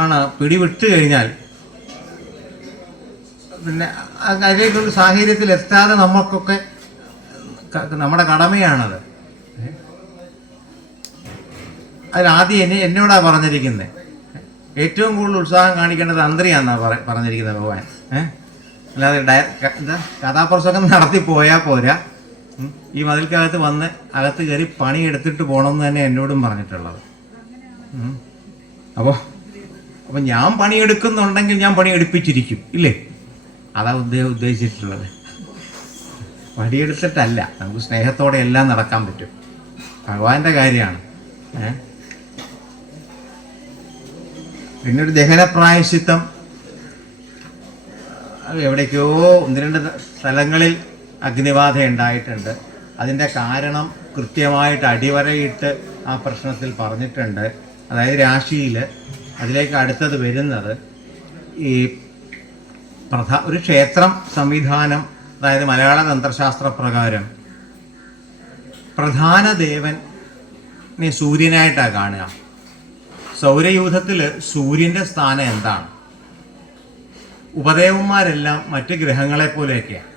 ആണ് പിടിവിട്ട് കഴിഞ്ഞാൽ പിന്നെ അതിലേക്കൊരു സാഹചര്യത്തിൽ എത്താതെ നമുക്കൊക്കെ നമ്മുടെ കടമയാണത്. അതിലാദ്യം എന്നോടാ പറഞ്ഞിരിക്കുന്നത്, ഏറ്റവും കൂടുതൽ ഉത്സാഹം കാണിക്കേണ്ടത് തന്ത്രിയാന്നാ പറഞ്ഞിരിക്കുന്നത് ഭഗവാൻ. അല്ലാതെ എന്താ കഥാപ്രസംഗം നടത്തി പോയാൽ പോരാ, ഈ മതിൽക്കകത്ത് വന്ന് അകത്ത് കയറി പണിയെടുത്തിട്ട് പോകണമെന്ന് തന്നെ എന്നോടും പറഞ്ഞിട്ടുള്ളത്. അപ്പോൾ ഞാൻ പണിയെടുക്കുന്നുണ്ടെങ്കിൽ ഞാൻ പണിയെടുപ്പിച്ചിരിക്കും, ഇല്ലേ? അതാ ഉദ്ദേശിച്ചിട്ടുള്ളത്. പണിയെടുത്തിട്ടല്ല, നമുക്ക് സ്നേഹത്തോടെ എല്ലാം നടക്കാൻ പറ്റും. ഭഗവാന്റെ കാര്യമാണ്. പിന്നൊരു ദഹനപ്രായശ്ചിത്തം എവിടേക്കോ 1-2 സ്ഥലങ്ങളിൽ അഗ്നിബാധ ഉണ്ടായിട്ടുണ്ട്. അതിൻ്റെ കാരണം കൃത്യമായിട്ട് അടിവരയിട്ട് ആ പ്രശ്നത്തിൽ പറഞ്ഞിട്ടുണ്ട്. അതായത് രാശിയിൽ അതിലേക്ക് അടുത്തത് വരുന്നത് ഈ ഒരു ക്ഷേത്രം സംവിധാനം, അതായത് മലയാള തന്ത്രശാസ്ത്ര പ്രകാരം പ്രധാന ദേവനെ സൂര്യനായിട്ടാണ് കാണുക. സൗരയൂഥത്തിൽ സൂര്യൻ്റെ സ്ഥാനം എന്താണ്? ഉപദേവന്മാരെല്ലാം മറ്റ് ഗ്രഹങ്ങളെ പോലെയൊക്കെയാണ്.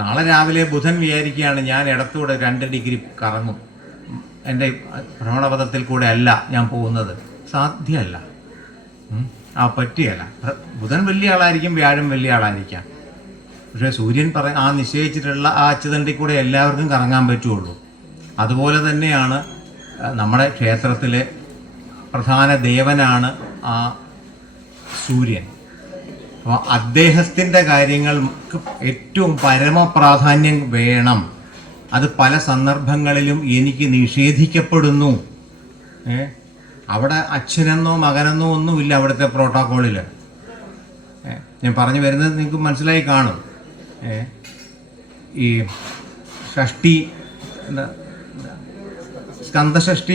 നാളെ രാവിലെ ബുധൻ വിചാരിക്കുകയാണ് ഞാൻ ഇടത്തൂടെ 2 ഡിഗ്രി കറങ്ങും, എൻ്റെ ഭ്രമണപഥത്തിൽ കൂടെ അല്ല ഞാൻ പോകുന്നത്. സാധ്യമല്ല, പറ്റിയല്ല. ബുധൻ വലിയ ആളായിരിക്കും, വ്യാഴം വലിയ ആളായിരിക്കാം. പക്ഷേ സൂര്യൻ ആ നിശ്ചയിച്ചിട്ടുള്ള ആ അച്ചുതണ്ടിൽ കൂടെ എല്ലാവർക്കും കറങ്ങാൻ പറ്റുള്ളൂ. അതുപോലെ തന്നെയാണ് നമ്മുടെ ക്ഷേത്രത്തിലെ പ്രധാന ദേവനാണ് ആ സൂര്യൻ. അപ്പോൾ അദ്ദേഹത്തിൻ്റെ കാര്യങ്ങൾക്ക് ഏറ്റവും പരമപ്രാധാന്യം വേണം. അത് പല സന്ദർഭങ്ങളിലും എനിക്ക് നിഷേധിക്കപ്പെടുന്നു. അവിടെ അച്ഛനെന്നോ മകനെന്നോ ഒന്നുമില്ല അവിടുത്തെ പ്രോട്ടോക്കോളിൽ. ഞാൻ പറഞ്ഞു വരുന്നത് നിങ്ങൾക്ക് മനസ്സിലായി കാണും. ഈ ഷഷ്ടി സ്കന്ദഷഷ്ടി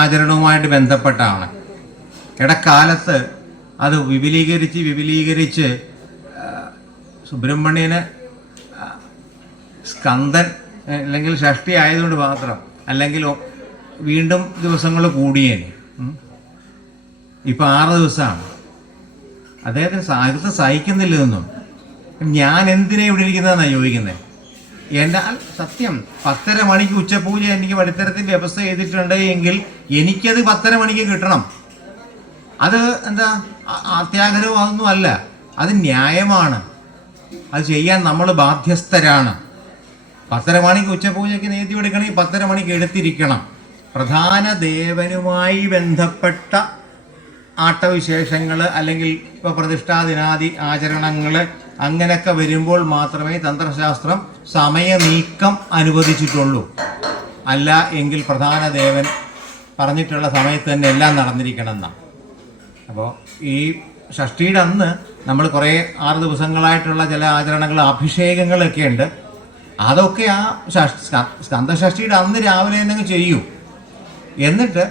ആചരണവുമായിട്ട് ബന്ധപ്പെട്ടാണ്. ഇടക്കാലത്ത് അത് വിപുലീകരിച്ച് സുബ്രഹ്മണ്യന് സ്കന്ദൻ അല്ലെങ്കിൽ ഷഷ്ടി ആയതുകൊണ്ട് മാത്രം, അല്ലെങ്കിൽ വീണ്ടും ദിവസങ്ങൾ കൂടിയേനെ. ഇപ്പം 6 ദിവസമാണ്. അദ്ദേഹത്തിന് സാഹിത്യം സഹിക്കുന്നില്ലെന്നും ഞാൻ എന്തിനാ ഇവിടെ ഇരിക്കുന്നതെന്നാണ് ചോദിക്കുന്നത്. എൻ്റെ സത്യം 10:30 മണിക്ക് ഉച്ചപൂജ എനിക്ക് പടിത്തരത്തിൽ വ്യവസ്ഥ ചെയ്തിട്ടുണ്ട് എങ്കിൽ എനിക്കത് 10:30 മണിക്ക് കിട്ടണം. അത് എന്താ അത്യാഗ്രഹം അതൊന്നും അല്ല, അത് ന്യായമാണ്. അത് ചെയ്യാൻ നമ്മൾ ബാധ്യസ്ഥരാണ്. 10:30 മണിക്ക് ഉച്ചപൂജയ്ക്ക് നേതി എടുക്കണമെങ്കിൽ 10:30 മണിക്ക് എടുത്തിരിക്കണം. പ്രധാന ദേവനുമായി ബന്ധപ്പെട്ട ആട്ടവിശേഷങ്ങൾ അല്ലെങ്കിൽ ഇപ്പോൾ പ്രതിഷ്ഠാദിനാദി ആചരണങ്ങൾ അങ്ങനെയൊക്കെ വരുമ്പോൾ മാത്രമേ തന്ത്രശാസ്ത്രം സമയനീക്കം അനുവദിച്ചിട്ടുള്ളൂ. അല്ല എങ്കിൽ പ്രധാന ദേവൻ പറഞ്ഞിട്ടുള്ള സമയത്ത് തന്നെ എല്ലാം നടന്നിരിക്കണം എന്നാണ്. അപ്പോൾ ഈ ഷഷ്ടിയുടെ അന്ന് നമ്മൾ കുറേ 6 ദിവസങ്ങളായിട്ടുള്ള ചില ആചരണങ്ങൾ, അഭിഷേകങ്ങളൊക്കെ ഉണ്ട്. അതൊക്കെ ആ സ്കന്ദഷഷ്ടിയുടെ അന്ന് രാവിലെ തന്നെ ചെയ്യൂ. എന്നിട്ട്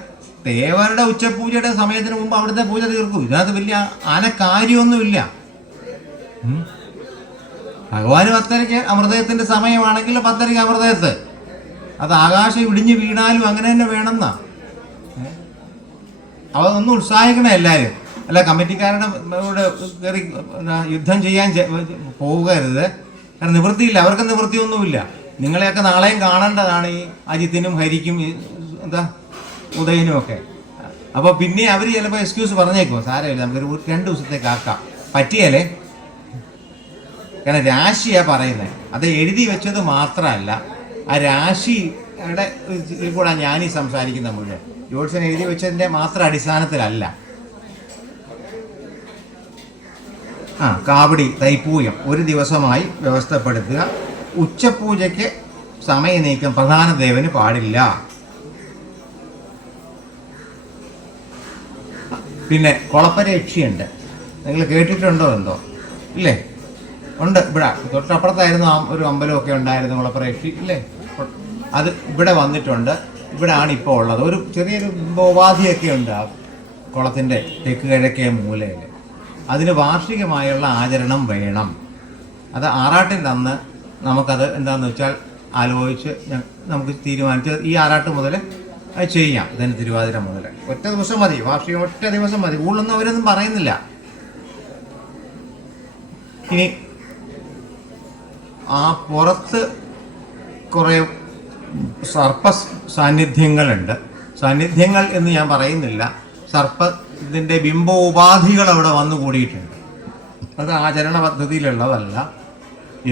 ദേവരുടെ ഉച്ചപൂജയുടെ സമയത്തിന് മുമ്പ് അവിടുത്തെ പൂജ തീർക്കും. ഇതിനകത്ത് വലിയ കാര്യമൊന്നുമില്ല. ഭഗവാന് 10:30 അമൃതയത്തിൻ്റെ സമയമാണെങ്കിൽ 10:30 അമൃതയത്ത്. അത് ആകാശം ഇടിഞ്ഞ് വീണാലും അങ്ങനെ തന്നെ വേണമെന്നാ. അതൊന്നും ഉത്സാഹിക്കണം എല്ലാവരും. അല്ല കമ്മിറ്റിക്കാരുടെ കൂടെ കയറി യുദ്ധം ചെയ്യാൻ പോകരുത്. കാരണം നിവൃത്തിയില്ല, അവർക്ക് നിവൃത്തിയൊന്നുമില്ല. നിങ്ങളെയൊക്കെ നാളെയും കാണേണ്ടതാണ് ഈ അജിത്തിനും ഹരിക്കും ഉദയനും ഒക്കെ. അപ്പോൾ പിന്നെ അവർ ചിലപ്പോൾ എക്സ്ക്യൂസ് പറഞ്ഞേക്കോ, സാരമില്ല നമുക്കൊരു 2 ദിവസത്തേക്ക് ആക്കാം, പറ്റിയല്ലേ? കാരണം രാശിയാണ് പറയുന്നത്. അത് എഴുതി വെച്ചത് മാത്രമല്ല, ആ രാശിയുടെ കൂടെ ഞാനീ സംസാരിക്കുന്ന മുഴുവൻ ജോത്സ്യൻ എഴുതി വെച്ചതിൻ്റെ മാത്രം അടിസ്ഥാനത്തിലല്ല. കാവടി തൈപ്പൂയം 1 ദിവസമായി വ്യവസ്ഥപ്പെടുത്തുക. ഉച്ചപൂജയ്ക്ക് സമയനീക്കം പ്രധാന ദേവന് പാടില്ല. പിന്നെ കുളപ്പരയക്ഷിയുണ്ട്, നിങ്ങൾ കേട്ടിട്ടുണ്ടോ എന്തോ? ഇല്ലേ? ഉണ്ട്. ഇവിടെ തൊട്ടപ്പുറത്തായിരുന്നു ഒരു അമ്പലമൊക്കെ ഉണ്ടായിരുന്നു കുളപ്പരയക്ഷി, ഇല്ലേ? അത് ഇവിടെ വന്നിട്ടുണ്ട്. ഇവിടെ ആണ് ഇപ്പോൾ ഉള്ളത്. ഒരു ചെറിയൊരു ഉപാധിയൊക്കെ ഉണ്ട് ആ കുളത്തിൻ്റെ തെക്ക് കിഴക്കേ മൂലയിൽ. അതിന് വാർഷികമായുള്ള ആചരണം വേണം. അത് ആറാട്ടിൻ്റെ അന്ന് നമുക്കത് എന്താണെന്ന് വെച്ചാൽ ആലോചിച്ച് നമുക്ക് തീരുമാനിച്ച് ഈ ആറാട്ട് മുതൽ അത് ചെയ്യാം. ഇതിന് തിരുവാതിര മുതൽ ഒറ്റ ദിവസം മതി, വാർഷികം ഒറ്റ ദിവസം മതി. കൂടുതലൊന്നും അവരൊന്നും പറയുന്നില്ല. ഇനി ആ പുറത്ത് കുറേ സർപ്പ സാന്നിധ്യങ്ങളുണ്ട്. സാന്നിധ്യങ്ങൾ എന്ന് ഞാൻ പറയുന്നില്ല, സർപ്പത്തിൻ്റെ ബിംബോപാധികൾ അവിടെ വന്നു കൂടിയിട്ടുണ്ട്. അത് ആചരണ പദ്ധതിയിലുള്ളതല്ല.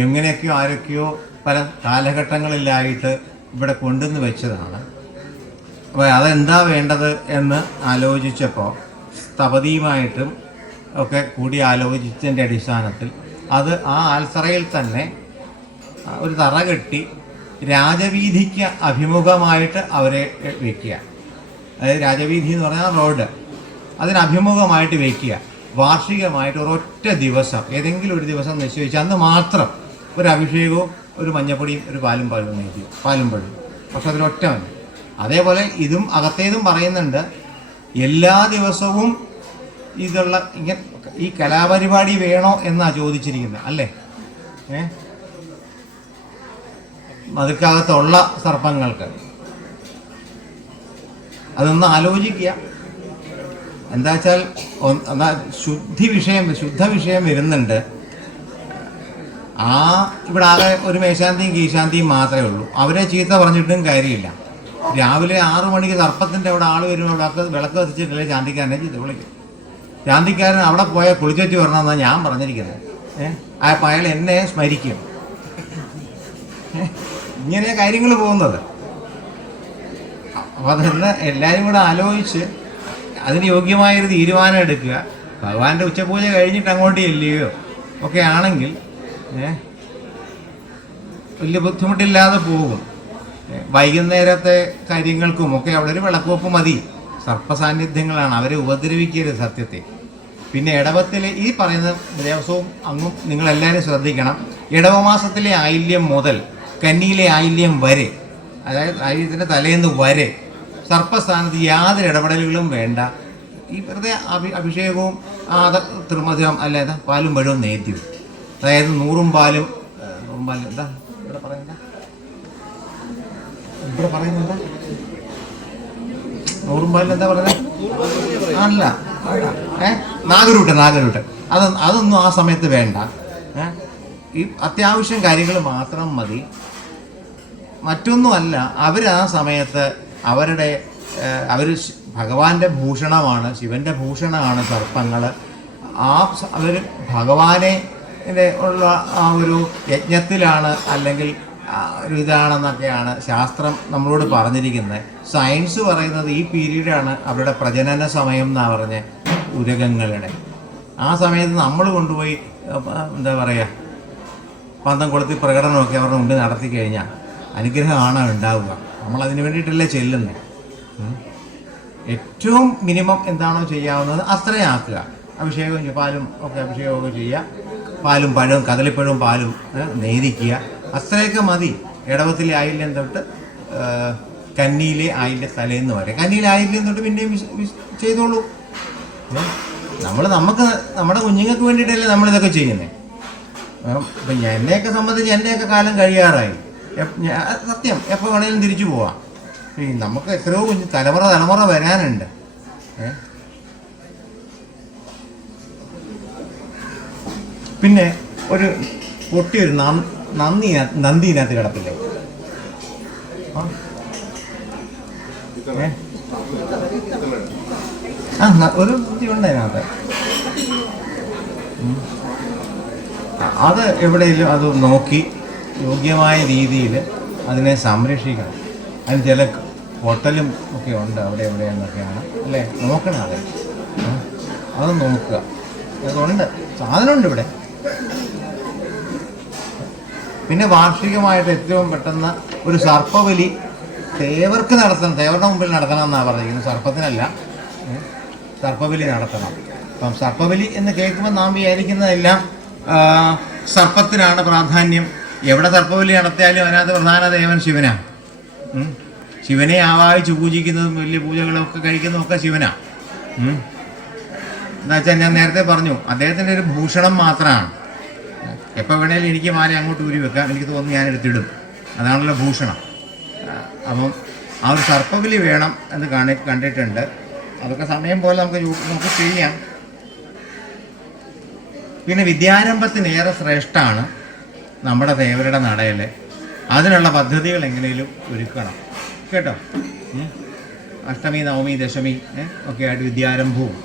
എങ്ങനെയൊക്കെയോ ആരൊക്കെയോ പല കാലഘട്ടങ്ങളിലായിട്ട് ഇവിടെ കൊണ്ടുവന്ന് വെച്ചതാണ്. അപ്പോൾ അതെന്താ വേണ്ടത് എന്ന് ആലോചിച്ചപ്പോൾ സ്ഥപതിയുമായിട്ടും ഒക്കെ കൂടി ആലോചിച്ചതിൻ്റെ അടിസ്ഥാനത്തിൽ അത് ആ ആൽത്തറയിൽ തന്നെ ഒരു തറ കെട്ടി രാജവീതിക്ക് അഭിമുഖമായിട്ട് അവരെ വയ്ക്കുക. അതായത് രാജവീതി എന്ന് പറഞ്ഞാൽ റോഡ്, അതിനഭിമുഖമായിട്ട് വയ്ക്കുക. വാർഷികമായിട്ട് ഒരൊറ്റ ദിവസം, ഏതെങ്കിലും ഒരു ദിവസം നിശ്ചയിച്ച് അന്ന് മാത്രം ഒരു അഭിഷേകവും ഒരു മഞ്ഞപ്പൊടിയും ഒരു പാലും നെയ്യും പാലും പഴവും, പക്ഷെ അതിലൊറ്റ മതി. അതേപോലെ ഇതും അകത്തേതും പറയുന്നുണ്ട്, എല്ലാ ദിവസവും ഇതുള്ള ഇങ്ങനെ ഈ കലാപരിപാടി വേണോ എന്നാ ചോദിച്ചിരിക്കുന്നത് അല്ലേ? മതിൽക്കകത്തുള്ള സർപ്പങ്ങൾക്ക് അതൊന്ന് ആലോചിക്കുക. എന്താ വെച്ചാൽ ശുദ്ധ വിഷയം വരുന്നുണ്ട്. ഇവിടെ ആകെ ഒരു മേശാന്തിയും കീശാന്തിയും മാത്രമേ ഉള്ളൂ. അവരെ ചീത്ത പറഞ്ഞിട്ടും കാര്യമില്ല. രാവിലെ 6 മണിക്ക് സർപ്പത്തിൻ്റെ അവിടെ ആൾ വരുമ്പോൾ വിളക്ക് കത്തിച്ചിട്ടില്ലേ ശാന്തിക്കാരനെ ചീത്ത വിളിക്കും. ശാന്തിക്കാരൻ അവിടെ പോയാൽ കുളിച്ചേച്ച് വരണമെന്നാണ് ഞാൻ പറഞ്ഞിരിക്കുന്നത്. അപ്പം അയാൾ എന്നെ സ്മരിക്കും. ഇങ്ങനെ കാര്യങ്ങൾ പോകുന്നത്. അപ്പോൾ അതെല്ലാം എല്ലാവരും കൂടെ ആലോചിച്ച് അതിന് യോഗ്യമായൊരു തീരുമാനം എടുക്കുക. ഭഗവാന്റെ ഉച്ചപൂജ കഴിഞ്ഞിട്ട് അങ്ങോട്ട് ചെല്ലുകയോ ഒക്കെ ആണെങ്കിൽ വലിയ ബുദ്ധിമുട്ടില്ലാതെ പോകും. വൈകുന്നേരത്തെ കാര്യങ്ങൾക്കും ഒക്കെ അവിടെ ഒരു വിളക്കുവെപ്പ് മതി. സർപ്പസാന്നിധ്യങ്ങളാണ്, അവരെ ഉപദ്രവിക്കരുത് സത്യത്തെ. പിന്നെ ഇടവത്തിലെ ഈ പറയുന്ന ദിവസവും അങ്ങും നിങ്ങളെല്ലാവരും ശ്രദ്ധിക്കണം. ഇടവമാസത്തിലെ ആയില്യം മുതൽ കന്നിയിലെ ആയില്യം വരെ, അതായത് ആയില്യത്തിൻ്റെ തലേന്ന് വരെ സർപ്പസ്ഥാനത്ത് യാതൊരു ഇടപെടലുകളും വേണ്ട. ഈ വെറുതെ അഭിഷേകവും തിരുമധുരം അല്ലാതെ പാലും പഴവും നേദ്യവും, അതായത് നൂറും പാലും എന്താ ഇവിടെ പറയുന്നില്ല, നൂറും പാലിൽ എന്താ പറയുന്നത്? അല്ല, നാഗരൂട്ട് അതൊന്നും ആ സമയത്ത് വേണ്ട. ഈ അത്യാവശ്യം കാര്യങ്ങൾ മാത്രം മതി. മറ്റൊന്നുമല്ല, അവർ ആ സമയത്ത് അവർ ഭഗവാന്റെ ഭൂഷണമാണ്, ശിവന്റെ ഭൂഷണമാണ് സർപ്പങ്ങൾ. അവർ ഭഗവാനെ ഉള്ള ആ ഒരു യജ്ഞത്തിലാണ്, അല്ലെങ്കിൽ ഒരു ഇതാണെന്നൊക്കെയാണ് ശാസ്ത്രം നമ്മളോട് പറഞ്ഞിരിക്കുന്നത്. സയൻസ് പറയുന്നത് ഈ പീരീഡാണ് അവരുടെ പ്രജനന സമയം എന്നാണ് പറഞ്ഞ ഉരകങ്ങളുടെ. ആ സമയത്ത് നമ്മൾ കൊണ്ടുപോയി എന്താ പറയുക, പന്തം കൊളുത്തി പ്രകടനമൊക്കെ അവരുടെ മുമ്പിൽ നടത്തി കഴിഞ്ഞാൽ അനുഗ്രഹമാണ് ഉണ്ടാവുക. നമ്മളതിന് വേണ്ടിയിട്ടല്ലേ ചെല്ലുന്നത്. ഏറ്റവും മിനിമം എന്താണോ ചെയ്യാവുന്നത് അത്രയും ആക്കുക. അഭിഷേകവും പാലും ഒക്കെ അഭിഷേകമൊക്കെ ചെയ്യുക. പാലും പഴവും കദളിപ്പഴവും പാലും നേദിക്കുക. അത്രയൊക്കെ മതി. ഇടവത്തിലെ ആയില്യം തൊട്ട് കന്നിയിലെ ആയില്യം തലേന്ന് വരെ. കന്നിയിലെ ആയില്യം തൊട്ട് പിന്നെയും ചെയ്തോളൂ. നമുക്ക് നമ്മുടെ കുഞ്ഞുങ്ങൾക്ക് വേണ്ടിയിട്ടല്ലേ നമ്മളിതൊക്കെ ചെയ്യുന്നത്. ഇപ്പം എന്നെയൊക്കെ സംബന്ധിച്ച് എൻ്റെയൊക്കെ കാലം കഴിയാറായി. സത്യം, എപ്പോൾ വേണേലും തിരിച്ചു പോവാം. നമുക്ക് എത്രയോ തലമുറ വരാനുണ്ട്. പിന്നെ ഒരു പൊട്ടിയൊരു നന്ദിനകത്ത് കിടപ്പില്ലേ? ഒരു ഉണ്ട് അതിനകത്ത്. അത് എവിടെയെങ്കിലും അത് നോക്കി യോഗ്യമായ രീതിയിൽ അതിനെ സംരക്ഷിക്കണം. അതിന് ചില ഹോട്ടലും ഒക്കെ ഉണ്ട് അവിടെ എവിടെയെന്നൊക്കെയാണ് അല്ലേ, നോക്കണം. അത് നോക്കുക. അതുകൊണ്ട് സാധനമുണ്ട് ഇവിടെ. പിന്നെ വാർഷികമായിട്ട് ഏറ്റവും പെട്ടെന്ന് ഒരു സർപ്പബലി തേവർക്ക് നടത്തണം. തേവരുടെ മുമ്പിൽ നടത്തണം എന്നാണ് പറഞ്ഞിരിക്കുന്നത്, സർപ്പത്തിനല്ല. സർപ്പബലി നടത്തണം. അപ്പം സർപ്പബലി എന്ന് കേൾക്കുമ്പോൾ നാം വിചാരിക്കുന്നതെല്ലാം സർപ്പത്തിനാണ് പ്രാധാന്യം. എവിടെ സർപ്പബലി നടത്തിയാലും അതിനകത്ത് പ്രധാന ദേവൻ ശിവനാണ്. ശിവനെ ആവാഹിച്ച് പൂജിക്കുന്നതും വലിയ പൂജകളൊക്കെ കഴിക്കുന്നതും ഒക്കെ ശിവനാണ്. എന്താ വെച്ചാൽ ഞാൻ നേരത്തെ പറഞ്ഞു, അദ്ദേഹത്തിൻ്റെ ഒരു ഭൂഷണം മാത്രമാണ്. എപ്പോൾ വേണേലും എനിക്ക് മാല അങ്ങോട്ട് ഊരി വെക്കാം, എനിക്ക് തോന്നുന്നു ഞാൻ എടുത്തിടും. അതാണല്ലോ ഭൂഷണം. അപ്പം ആ ഒരു സർപ്പബലി വേണം എന്ന് കണ്ടിട്ടുണ്ട്. അതൊക്കെ സമയം പോലെ നമുക്ക് ചെയ്യാം. പിന്നെ വിദ്യാരംഭത്തിനേറെ ശ്രേഷ്ഠമാണ് നമ്മുടെ ദേവരുടെ നടയിൽ. അതിനുള്ള പദ്ധതികൾ എങ്ങനെയും ഒരുക്കണം കേട്ടോ. അഷ്ടമി, നവമി, ദശമി ഒക്കെ ആയിട്ട് വിദ്യാരംഭവും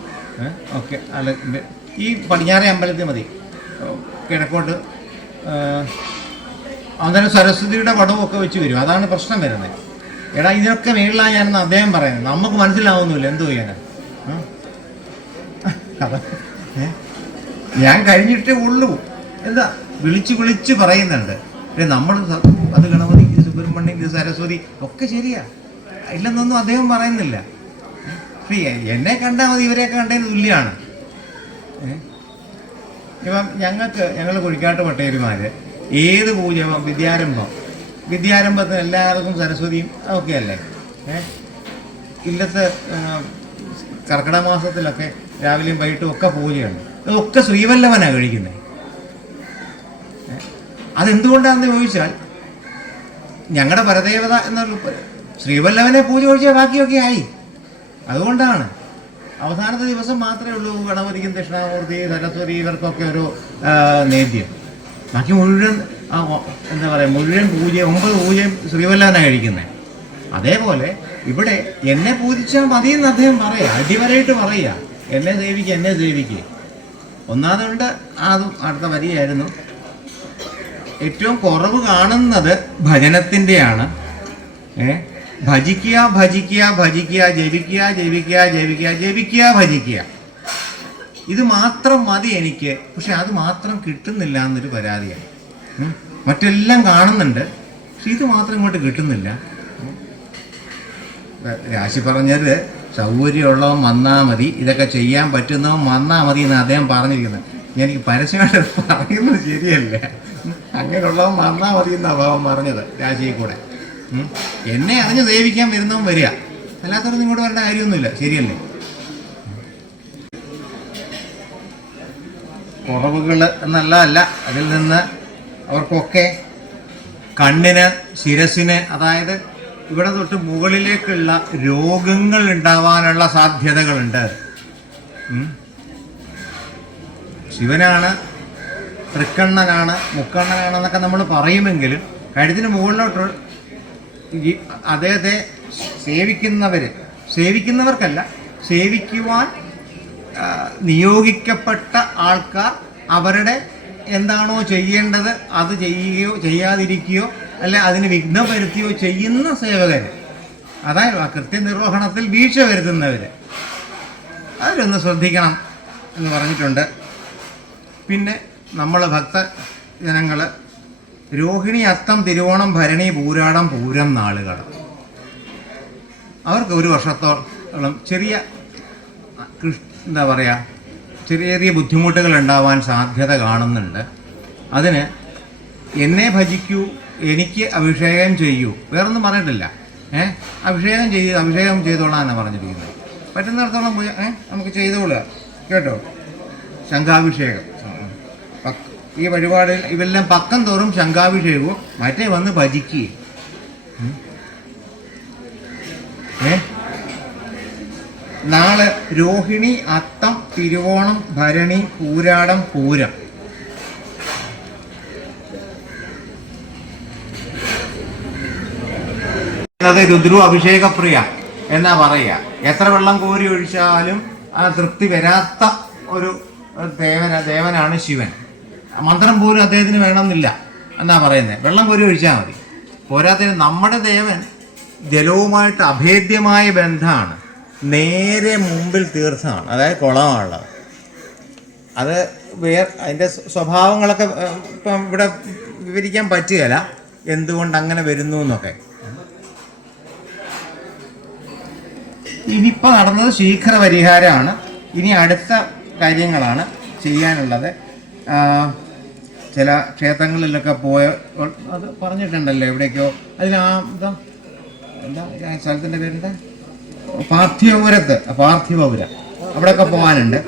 ഒക്കെ അല്ല. ഈ പടിഞ്ഞാറേ അമ്പലത്തിൽ മതി, കിഴക്കോട്ട് അന്നേരം സരസ്വതിയുടെ പടവും ഒക്കെ വെച്ച് വരും. അതാണ് പ്രശ്നം വരുന്നത്. എടാ ഇതിനൊക്കെ മേളിലാണ് ഞാനെന്ന് അദ്ദേഹം പറയുന്നത്, നമുക്ക് മനസ്സിലാവുന്നില്ല എന്തോ ചെയ്യാൻ. ഞാൻ കഴിഞ്ഞിട്ടേ ഉള്ളൂ. എന്താ വിളിച്ച് പറയുന്നുണ്ട്. നമ്മൾ അത് ഗണപതി, ഇത് സുബ്രഹ്മണ്യം, ഇത് സരസ്വതി ഒക്കെ ശരിയാ, ഇല്ലെന്നൊന്നും അദ്ദേഹം പറയുന്നില്ല. എന്നെ കണ്ടാൽ മതി, ഇവരെയൊക്കെ കണ്ടതിന് തുല്യമാണ്. ഇപ്പം ഞങ്ങൾ കുഴിക്കാട്ട് പട്ടേരിമാർ ഏത് പൂജ, വിദ്യാരംഭത്തിന് എല്ലാവർക്കും സരസ്വതിയും ഒക്കെ അല്ലേ. ഇല്ലത്തെ കർക്കിടക മാസത്തിലൊക്കെ രാവിലെയും വൈകിട്ടും ഒക്കെ പൂജയുണ്ട്. അതൊക്കെ ശ്രീവല്ലഭനാണ് കഴിക്കുന്നത്. അതെന്തുകൊണ്ടാണെന്ന് ചോദിച്ചാൽ, ഞങ്ങളുടെ പരദേവത എന്നുള്ള ശ്രീവല്ലഭനെ പൂജ കഴിച്ചാൽ ബാക്കിയൊക്കെ ആയി. അതുകൊണ്ടാണ് അവസാനത്തെ ദിവസം മാത്രമേ ഉള്ളൂ ഗണപതിക്കും ദക്ഷിണാമൂർത്തി, സരസ്വതി ഇവർക്കൊക്കെ ഒരു നേദ്യം. ബാക്കി മുഴുവൻ എന്താ പറയുക, മുഴുവൻ പൂജ 9 പൂജയും ശ്രീവല്ലഭനാണ് കഴിക്കുന്നത്. അതേപോലെ ഇവിടെ എന്നെ പൂജിച്ചാൽ മതിയെന്ന് അദ്ദേഹം പറയുക, അടിവരായിട്ട് പറയുക, എന്നെ സേവിക്കുക. ഒന്നാമതുകൊണ്ട് അതും അടുത്ത വരിയായിരുന്നു. ഏറ്റവും കുറവ് കാണുന്നത് ഭജനത്തിൻ്റെയാണ്. ഭജിക്കുക, ജപിക്കുക, ഭജിക്കുക. ഇത് മാത്രം മതി എനിക്ക്. പക്ഷെ അത് മാത്രം കിട്ടുന്നില്ല എന്നൊരു പരാതിയാണ്. മറ്റെല്ലാം കാണുന്നുണ്ട്, പക്ഷെ ഇത് മാത്രം ഇങ്ങോട്ട് കിട്ടുന്നില്ല. രാശി പറഞ്ഞത് സൗകര്യമുള്ളവൻ വന്നാൽ മതി, ഇതൊക്കെ ചെയ്യാൻ പറ്റുന്നവൻ വന്നാൽ മതി എന്ന് അദ്ദേഹം പറഞ്ഞിരിക്കുന്നത്. എനിക്ക് പരസ്യമായിട്ട് പറയുന്നത് ശരിയല്ല. അങ്ങനെയുള്ളവൻ വന്നാൽ മതി എന്നാണ് ഭാവം പറഞ്ഞത് രാശിയിൽ കൂടെ. എന്നെ അറിഞ്ഞ് സേവിക്കാൻ വരുന്നവൻ വരിക, അല്ലാത്തവരൊന്നും ഇങ്ങോട്ട് വരേണ്ട കാര്യമൊന്നുമില്ല. ശരിയല്ലേ? കുറവുകൾ എന്നുള്ളതല്ല, അതിൽ നിന്ന് അവർക്കൊക്കെ കണ്ണിന്, ശിരസിന്, അതായത് ഇവിടെ തൊട്ട് മുകളിലേക്കുള്ള രോഗങ്ങൾ ഉണ്ടാവാനുള്ള സാധ്യതകളുണ്ട്. ശിവനാണ്, തൃക്കണ്ണനാണ്, മുക്കണ്ണനാണെന്നൊക്കെ നമ്മൾ പറയുമെങ്കിലും കഴുത്തിന് മുകളിലോട്ട് അദ്ദേഹത്തെ സേവിക്കുന്നവർക്കല്ല, സേവിക്കുവാൻ നിയോഗിക്കപ്പെട്ട ആൾക്കാർ അവരുടെ എന്താണോ ചെയ്യേണ്ടത് അത് ചെയ്യുകയോ ചെയ്യാതിരിക്കുകയോ അല്ല അതിന് വിഘ്നം വരുത്തുകയോ ചെയ്യുന്ന സേവകർ, അതായത് ആ കൃത്യനിർവഹണത്തിൽ വീഴ്ച വരുത്തുന്നവർ, അവരൊന്ന് ശ്രദ്ധിക്കണം എന്ന് പറഞ്ഞിട്ടുണ്ട്. പിന്നെ നമ്മൾ ഭക്തജനങ്ങൾ രോഹിണി, അത്തം, തിരുവോണം, ഭരണി, പൂരാടം, പൂരം നാളുകൾ, അവർക്ക് ഒരു വർഷത്തോളം ചെറിയ എന്താ പറയുക, ചെറിയ ബുദ്ധിമുട്ടുകൾ ഉണ്ടാവാൻ സാധ്യത കാണുന്നുണ്ട്. അതിന് എന്നെ ഭജിക്കൂ, എനിക്ക് അഭിഷേകം ചെയ്യൂ, വേറൊന്നും പറഞ്ഞിട്ടില്ല. അഭിഷേകം ചെയ്തോളാന്നാണ് പറഞ്ഞിരിക്കുന്നത്. പറ്റുന്നിടത്തോളം നമുക്ക് ചെയ്തോളുക കേട്ടോ. ശംഖാഭിഷേകം ഈ വഴിപാടിൽ ഇവെല്ലാം പക്കം തോറും ശംഖാഭിഷേകവും, മറ്റേ വന്ന് ഭജിക്കുകയും. നാളെ രോഹിണി, അത്തം, തിരുവോണം, ഭരണി, പൂരാടം, പൂരം. അത് രുദ്രു അഭിഷേകപ്രിയ എന്നാ പറയുക. എത്ര വെള്ളം കോരി ഒഴിച്ചാലും ആ തൃപ്തി വരാത്ത ഒരു ദേവനാണ് ശിവൻ. മന്ത്രം പോലും അദ്ദേഹത്തിന് വേണമെന്നില്ല എന്നാ പറയുന്നത്. വെള്ളം കോരി ഒഴിച്ചാൽ മതി. പോരാത്തതിന് നമ്മുടെ ദേവൻ ജലവുമായിട്ട് അഭേദ്യമായ ബന്ധമാണ്. നേരെ മുമ്പിൽ തീർത്ഥമാണ്, അതായത് കുളമാണുള്ളത്. അത് അതിൻ്റെ സ്വഭാവങ്ങളൊക്കെ ഇപ്പം ഇവിടെ വിവരിക്കാൻ പറ്റുകയില്ല, എന്തുകൊണ്ട് അങ്ങനെ വരുന്നു എന്നൊക്കെ. ഇനിയിപ്പോൾ നടന്നത് ശീഘ്ര പരിഹാരമാണ്. ഇനി അടുത്ത കാര്യങ്ങളാണ് ചെയ്യാനുള്ളത്. ചില ക്ഷേത്രങ്ങളിലൊക്കെ പോയ അത് പറഞ്ഞിട്ടുണ്ടല്ലോ എവിടേക്കോ, അതിന് എന്താ സ്ഥലത്തിൻ്റെ പേരെന്താ, പാർത്ഥിവപുരം, അവിടെയൊക്കെ പോകാനുണ്ട്.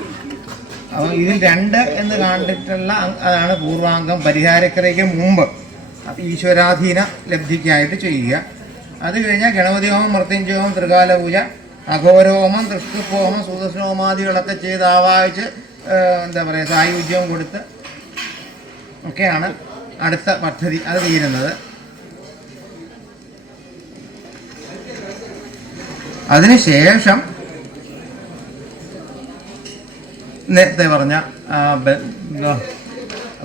അപ്പോൾ ഇതിൽ 2 എന്ന് കണ്ടിട്ടുള്ള അതാണ് പൂർവാംഗം പരിഹാരക്രിയയ്ക്ക് മുമ്പ് ഈശ്വരാധീന ലബ്ധിക്കായിട്ട് ചെയ്യുക. അത് കഴിഞ്ഞാൽ ഗണപതി ഹോമം, മൃത്യുഞ്ജയോമം, ത്രികാല പൂജ, അഘോരഹോമം, തൃഷ്ടുപ്പോമം, സൂദർശനോമാദികളൊക്കെ ചെയ്ത് ആവാഹിച്ച് എന്താ പറയുക സായുജ്യം കൊടുത്ത് ഒക്കെയാണ് അടുത്ത പദ്ധതി അത് തീരുന്നത്. അതിനുശേഷം നേരത്തെ പറഞ്ഞ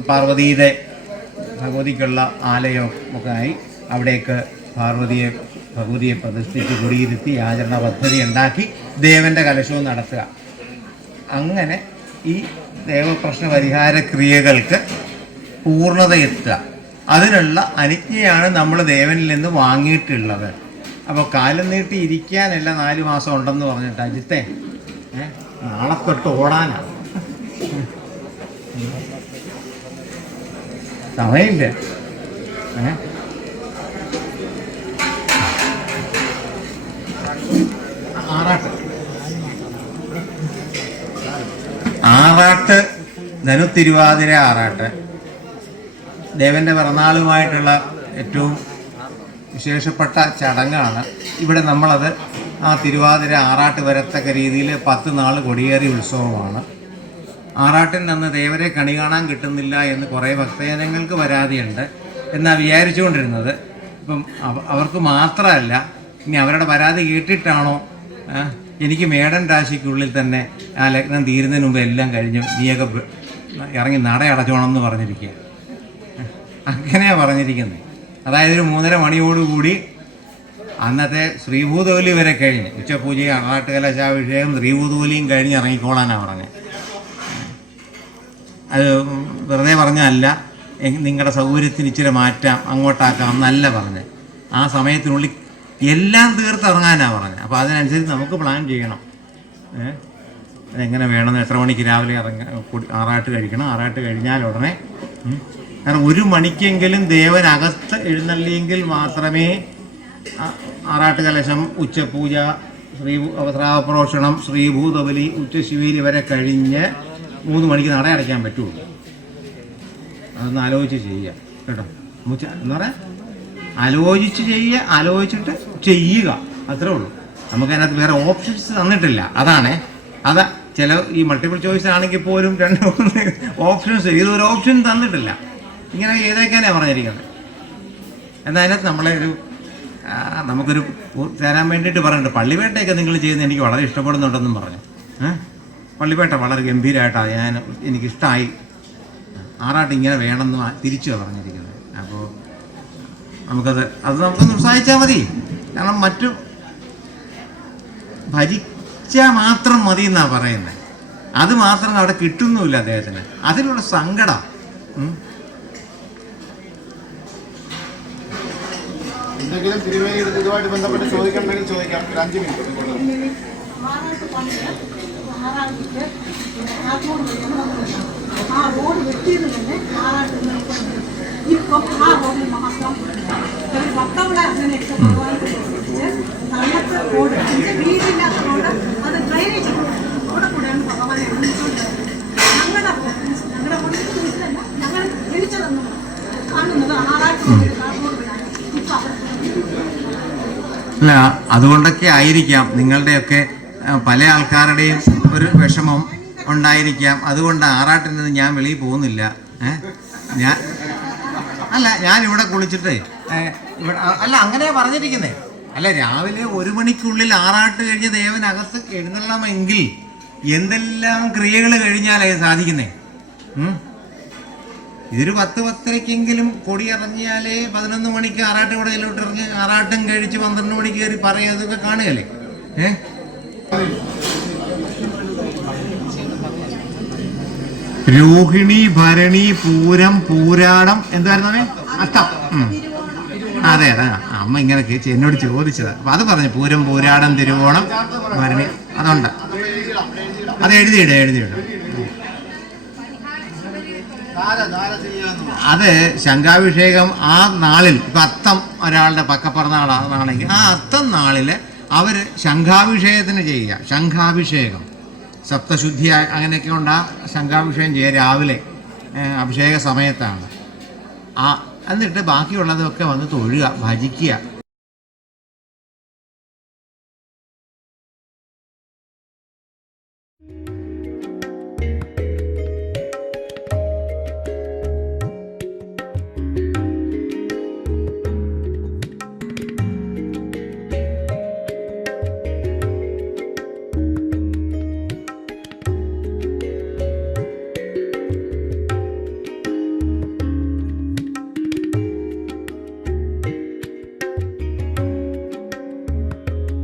പാർവതീയുടെ ഭഗവതിക്കുള്ള ആലയം ഒക്കെ ആയി അവിടേക്ക് ഭഗവതിയെ പ്രതിഷ്ഠിച്ച് കുടിയിരുത്തി ആചരണ പദ്ധതി ഉണ്ടാക്കി ദേവൻ്റെ കലശവും നടത്തുക. അങ്ങനെ ഈ ദേവപ്രശ്ന പരിഹാര ക്രിയകൾക്ക് പൂർണ്ണതയെത്തുക. അതിനുള്ള അനുജ്ഞയാണ് നമ്മൾ ദേവനിൽ നിന്ന് വാങ്ങിയിട്ടുള്ളത്. അപ്പോൾ കാലം നീട്ടി ഇരിക്കാനല്ല 4 മാസം ഉണ്ടെന്ന് പറഞ്ഞിട്ട് അജിത്തെ നാളെ തൊട്ട് ഓടാനാണ് സമയമില്ല. ആറാട്ട് ധനുത്തിരുവാതിര ആറാട്ട് ദേവൻ്റെ പിറന്നാളുമായിട്ടുള്ള ഏറ്റവും വിശേഷപ്പെട്ട ചടങ്ങാണ്. ഇവിടെ നമ്മളത് ആ തിരുവാതിര ആറാട്ട് വരത്തക്ക രീതിയിൽ 10 നാൾ കൊടിയേറി ഉത്സവമാണ്. ആറാട്ടിൻ്റെ അന്ന് ദേവരെ കണി കാണാൻ കിട്ടുന്നില്ല എന്ന് കുറേ ഭക്തജനങ്ങൾക്ക് പരാതിയുണ്ട് എന്നാണ് വിചാരിച്ചുകൊണ്ടിരുന്നത്. ഇപ്പം അവർക്ക് മാത്രമല്ല, ഇനി അവരുടെ പരാതി കേട്ടിട്ടാണോ എനിക്ക് മേടൻ രാശിക്കുള്ളിൽ തന്നെ ആ ലഗ്നം തീരുന്നതിന് മുമ്പ് എല്ലാം കഴിഞ്ഞു നീയൊക്കെ ഇറങ്ങി നട അടച്ചോണമെന്ന് പറഞ്ഞിരിക്കുക. അങ്ങനെയാണ് പറഞ്ഞിരിക്കുന്നത്. അതായത് ഒരു 3:30 മണിയോടുകൂടി അന്നത്തെ ശ്രീഭൂതബലി വരെ കഴിഞ്ഞ് ഉച്ചപൂജയും ആറാട്ടുകലശാഭിഷേകം ശ്രീഭൂതബലിയും കഴിഞ്ഞ് ഇറങ്ങിക്കോളാനാണ് പറഞ്ഞത്. അത് വെറുതെ പറഞ്ഞല്ല, നിങ്ങളുടെ സൗകര്യത്തിന് ഇച്ചിരി മാറ്റാം, അങ്ങോട്ടാക്കാം എന്നല്ല പറഞ്ഞത്. ആ സമയത്തിനുള്ളിൽ എല്ലാം തീർത്തിറങ്ങാനാണ് പറഞ്ഞത്. അപ്പോൾ അതിനനുസരിച്ച് നമുക്ക് പ്ലാൻ ചെയ്യണം. അതെങ്ങനെ വേണമെന്ന്, എത്ര മണിക്ക് രാവിലെ ആറാട്ട് കഴിക്കണം, ആറാട്ട് കഴിഞ്ഞാൽ ഉടനെ. കാരണം 1 മണിക്കെങ്കിലും ദേവനകത്ത് എഴുന്നള്ളിയെങ്കിൽ മാത്രമേ ആറാട്ട് കലശം, ഉച്ചപൂജ, വസ്ത്രാപരോഷണം, ശ്രീഭൂതബലി, ഉച്ചശിവേരി വരെ കഴിഞ്ഞ് 3 മണിക്ക് നട അടയ്ക്കാൻ പറ്റുള്ളൂ. അതൊന്ന് ആലോചിച്ച് ചെയ്യുക കേട്ടോ. എന്ന് പറയാൻ ആലോചിച്ച് ചെയ്യുക, ആലോചിച്ചിട്ട് ചെയ്യുക, അത്രേ ഉള്ളൂ. നമുക്കതിനകത്ത് വേറെ ഓപ്ഷൻസ് തന്നിട്ടില്ല. അതാ ചില ഈ മൾട്ടിപ്പിൾ ചോയ്സ് ആണെങ്കിൽ പോലും 2-3 ഓപ്ഷൻസ്, ഇതൊരു ഓപ്ഷൻ തന്നിട്ടില്ല. ഇങ്ങനെ ചെയ്തേക്കാനാണ് പറഞ്ഞിരിക്കുന്നത്. എന്നാൽ അതിനകത്ത് നമുക്കൊരു തരാൻ വേണ്ടിയിട്ട് പറഞ്ഞിട്ട് പള്ളിവേട്ടയൊക്കെ നിങ്ങൾ ചെയ്യുന്നത് എനിക്ക് വളരെ ഇഷ്ടപ്പെടുന്നുണ്ടെന്നും പറഞ്ഞു. പള്ളിവേട്ട വളരെ ഗംഭീരമായിട്ടാണ് എനിക്കിഷ്ടമായി. ആറാട്ട് ഇങ്ങനെ വേണമെന്ന് തിരിച്ചു പറഞ്ഞിരിക്കുന്നത്. അപ്പോൾ നമുക്കൊന്ന് ഉത്സാഹിച്ചാൽ മതി. കാരണം മറ്റു ഭരിച്ചാൽ മാത്രം മതി എന്നാണ് പറയുന്നത്. അത് മാത്രം അവിടെ കിട്ടുന്നുമില്ല അദ്ദേഹത്തിന്. അതിനുള്ള സങ്കടം. എന്തെങ്കിലും തിരുവേദിയുടെ ഇതുമായിട്ട് ബന്ധപ്പെട്ട് ചോദിക്കണമെങ്കിൽ ചോദിക്കാം. ഒരു 5 മിനിറ്റ്. അല്ല, അതുകൊണ്ടൊക്കെ ആയിരിക്കാം നിങ്ങളുടെയൊക്കെ പല ആൾക്കാരുടെയും ഒരു വിഷമം ഉണ്ടായിരിക്കാം. അതുകൊണ്ട് ആറാട്ടിൽ നിന്ന് ഞാൻ വെളിയിൽ പോകുന്നില്ല. ഞാനിവിടെ കുളിച്ചിട്ട് അല്ല അങ്ങനെയാ പറഞ്ഞിരിക്കുന്നേ. അല്ല, രാവിലെ 1 മണിക്കുള്ളിൽ ആറാട്ട് കഴിഞ്ഞ് ദേവനകത്ത് എഴുന്നള്ളണമെങ്കിൽ എന്തെല്ലാം ക്രിയകൾ കഴിഞ്ഞാലേ സാധിക്കുന്നേ. ഇതൊരു 10-10:30 കൊടി ഇറങ്ങിയാലേ 11 മണിക്ക് ആറാട്ട് കൂടയിലോട്ട് ഇറങ്ങി ആറാട്ടും കഴിച്ച് 12 മണിക്ക് കയറി പറയാതൊക്കെ കാണുകയല്ലേ. രോഹിണി, ഭരണി, പൂരം, പൂരാടം, എന്തായിരുന്നു അത്തം. അതെ അമ്മ ഇങ്ങനെ എന്നോട് ചോദിച്ചത്. അപ്പൊ അത് പറഞ്ഞു. പൂരം, പൂരാടം, തിരുവോണം, ഭരണി, അതുണ്ട്. അത് എഴുതിയിടും. അത് ശംഖാഭിഷേകം ആ നാളിൽ, ഇപ്പം അത്തം ഒരാളുടെ പക്കപ്പിറന്നാളാണെങ്കിൽ ആ അത്തം നാളിൽ അവർ ശംഖാഭിഷേകത്തിന് ചെയ്യുക. ശംഖാഭിഷേകം സപ്തശുദ്ധി അങ്ങനെയൊക്കെ ഉണ്ട്. ആ ശംഖാഭിഷേകം ചെയ്യുക രാവിലെ അഭിഷേക സമയത്താണ്. എന്നിട്ട് ബാക്കിയുള്ളതൊക്കെ വന്ന് തൊഴുക, ഭജിക്കുക.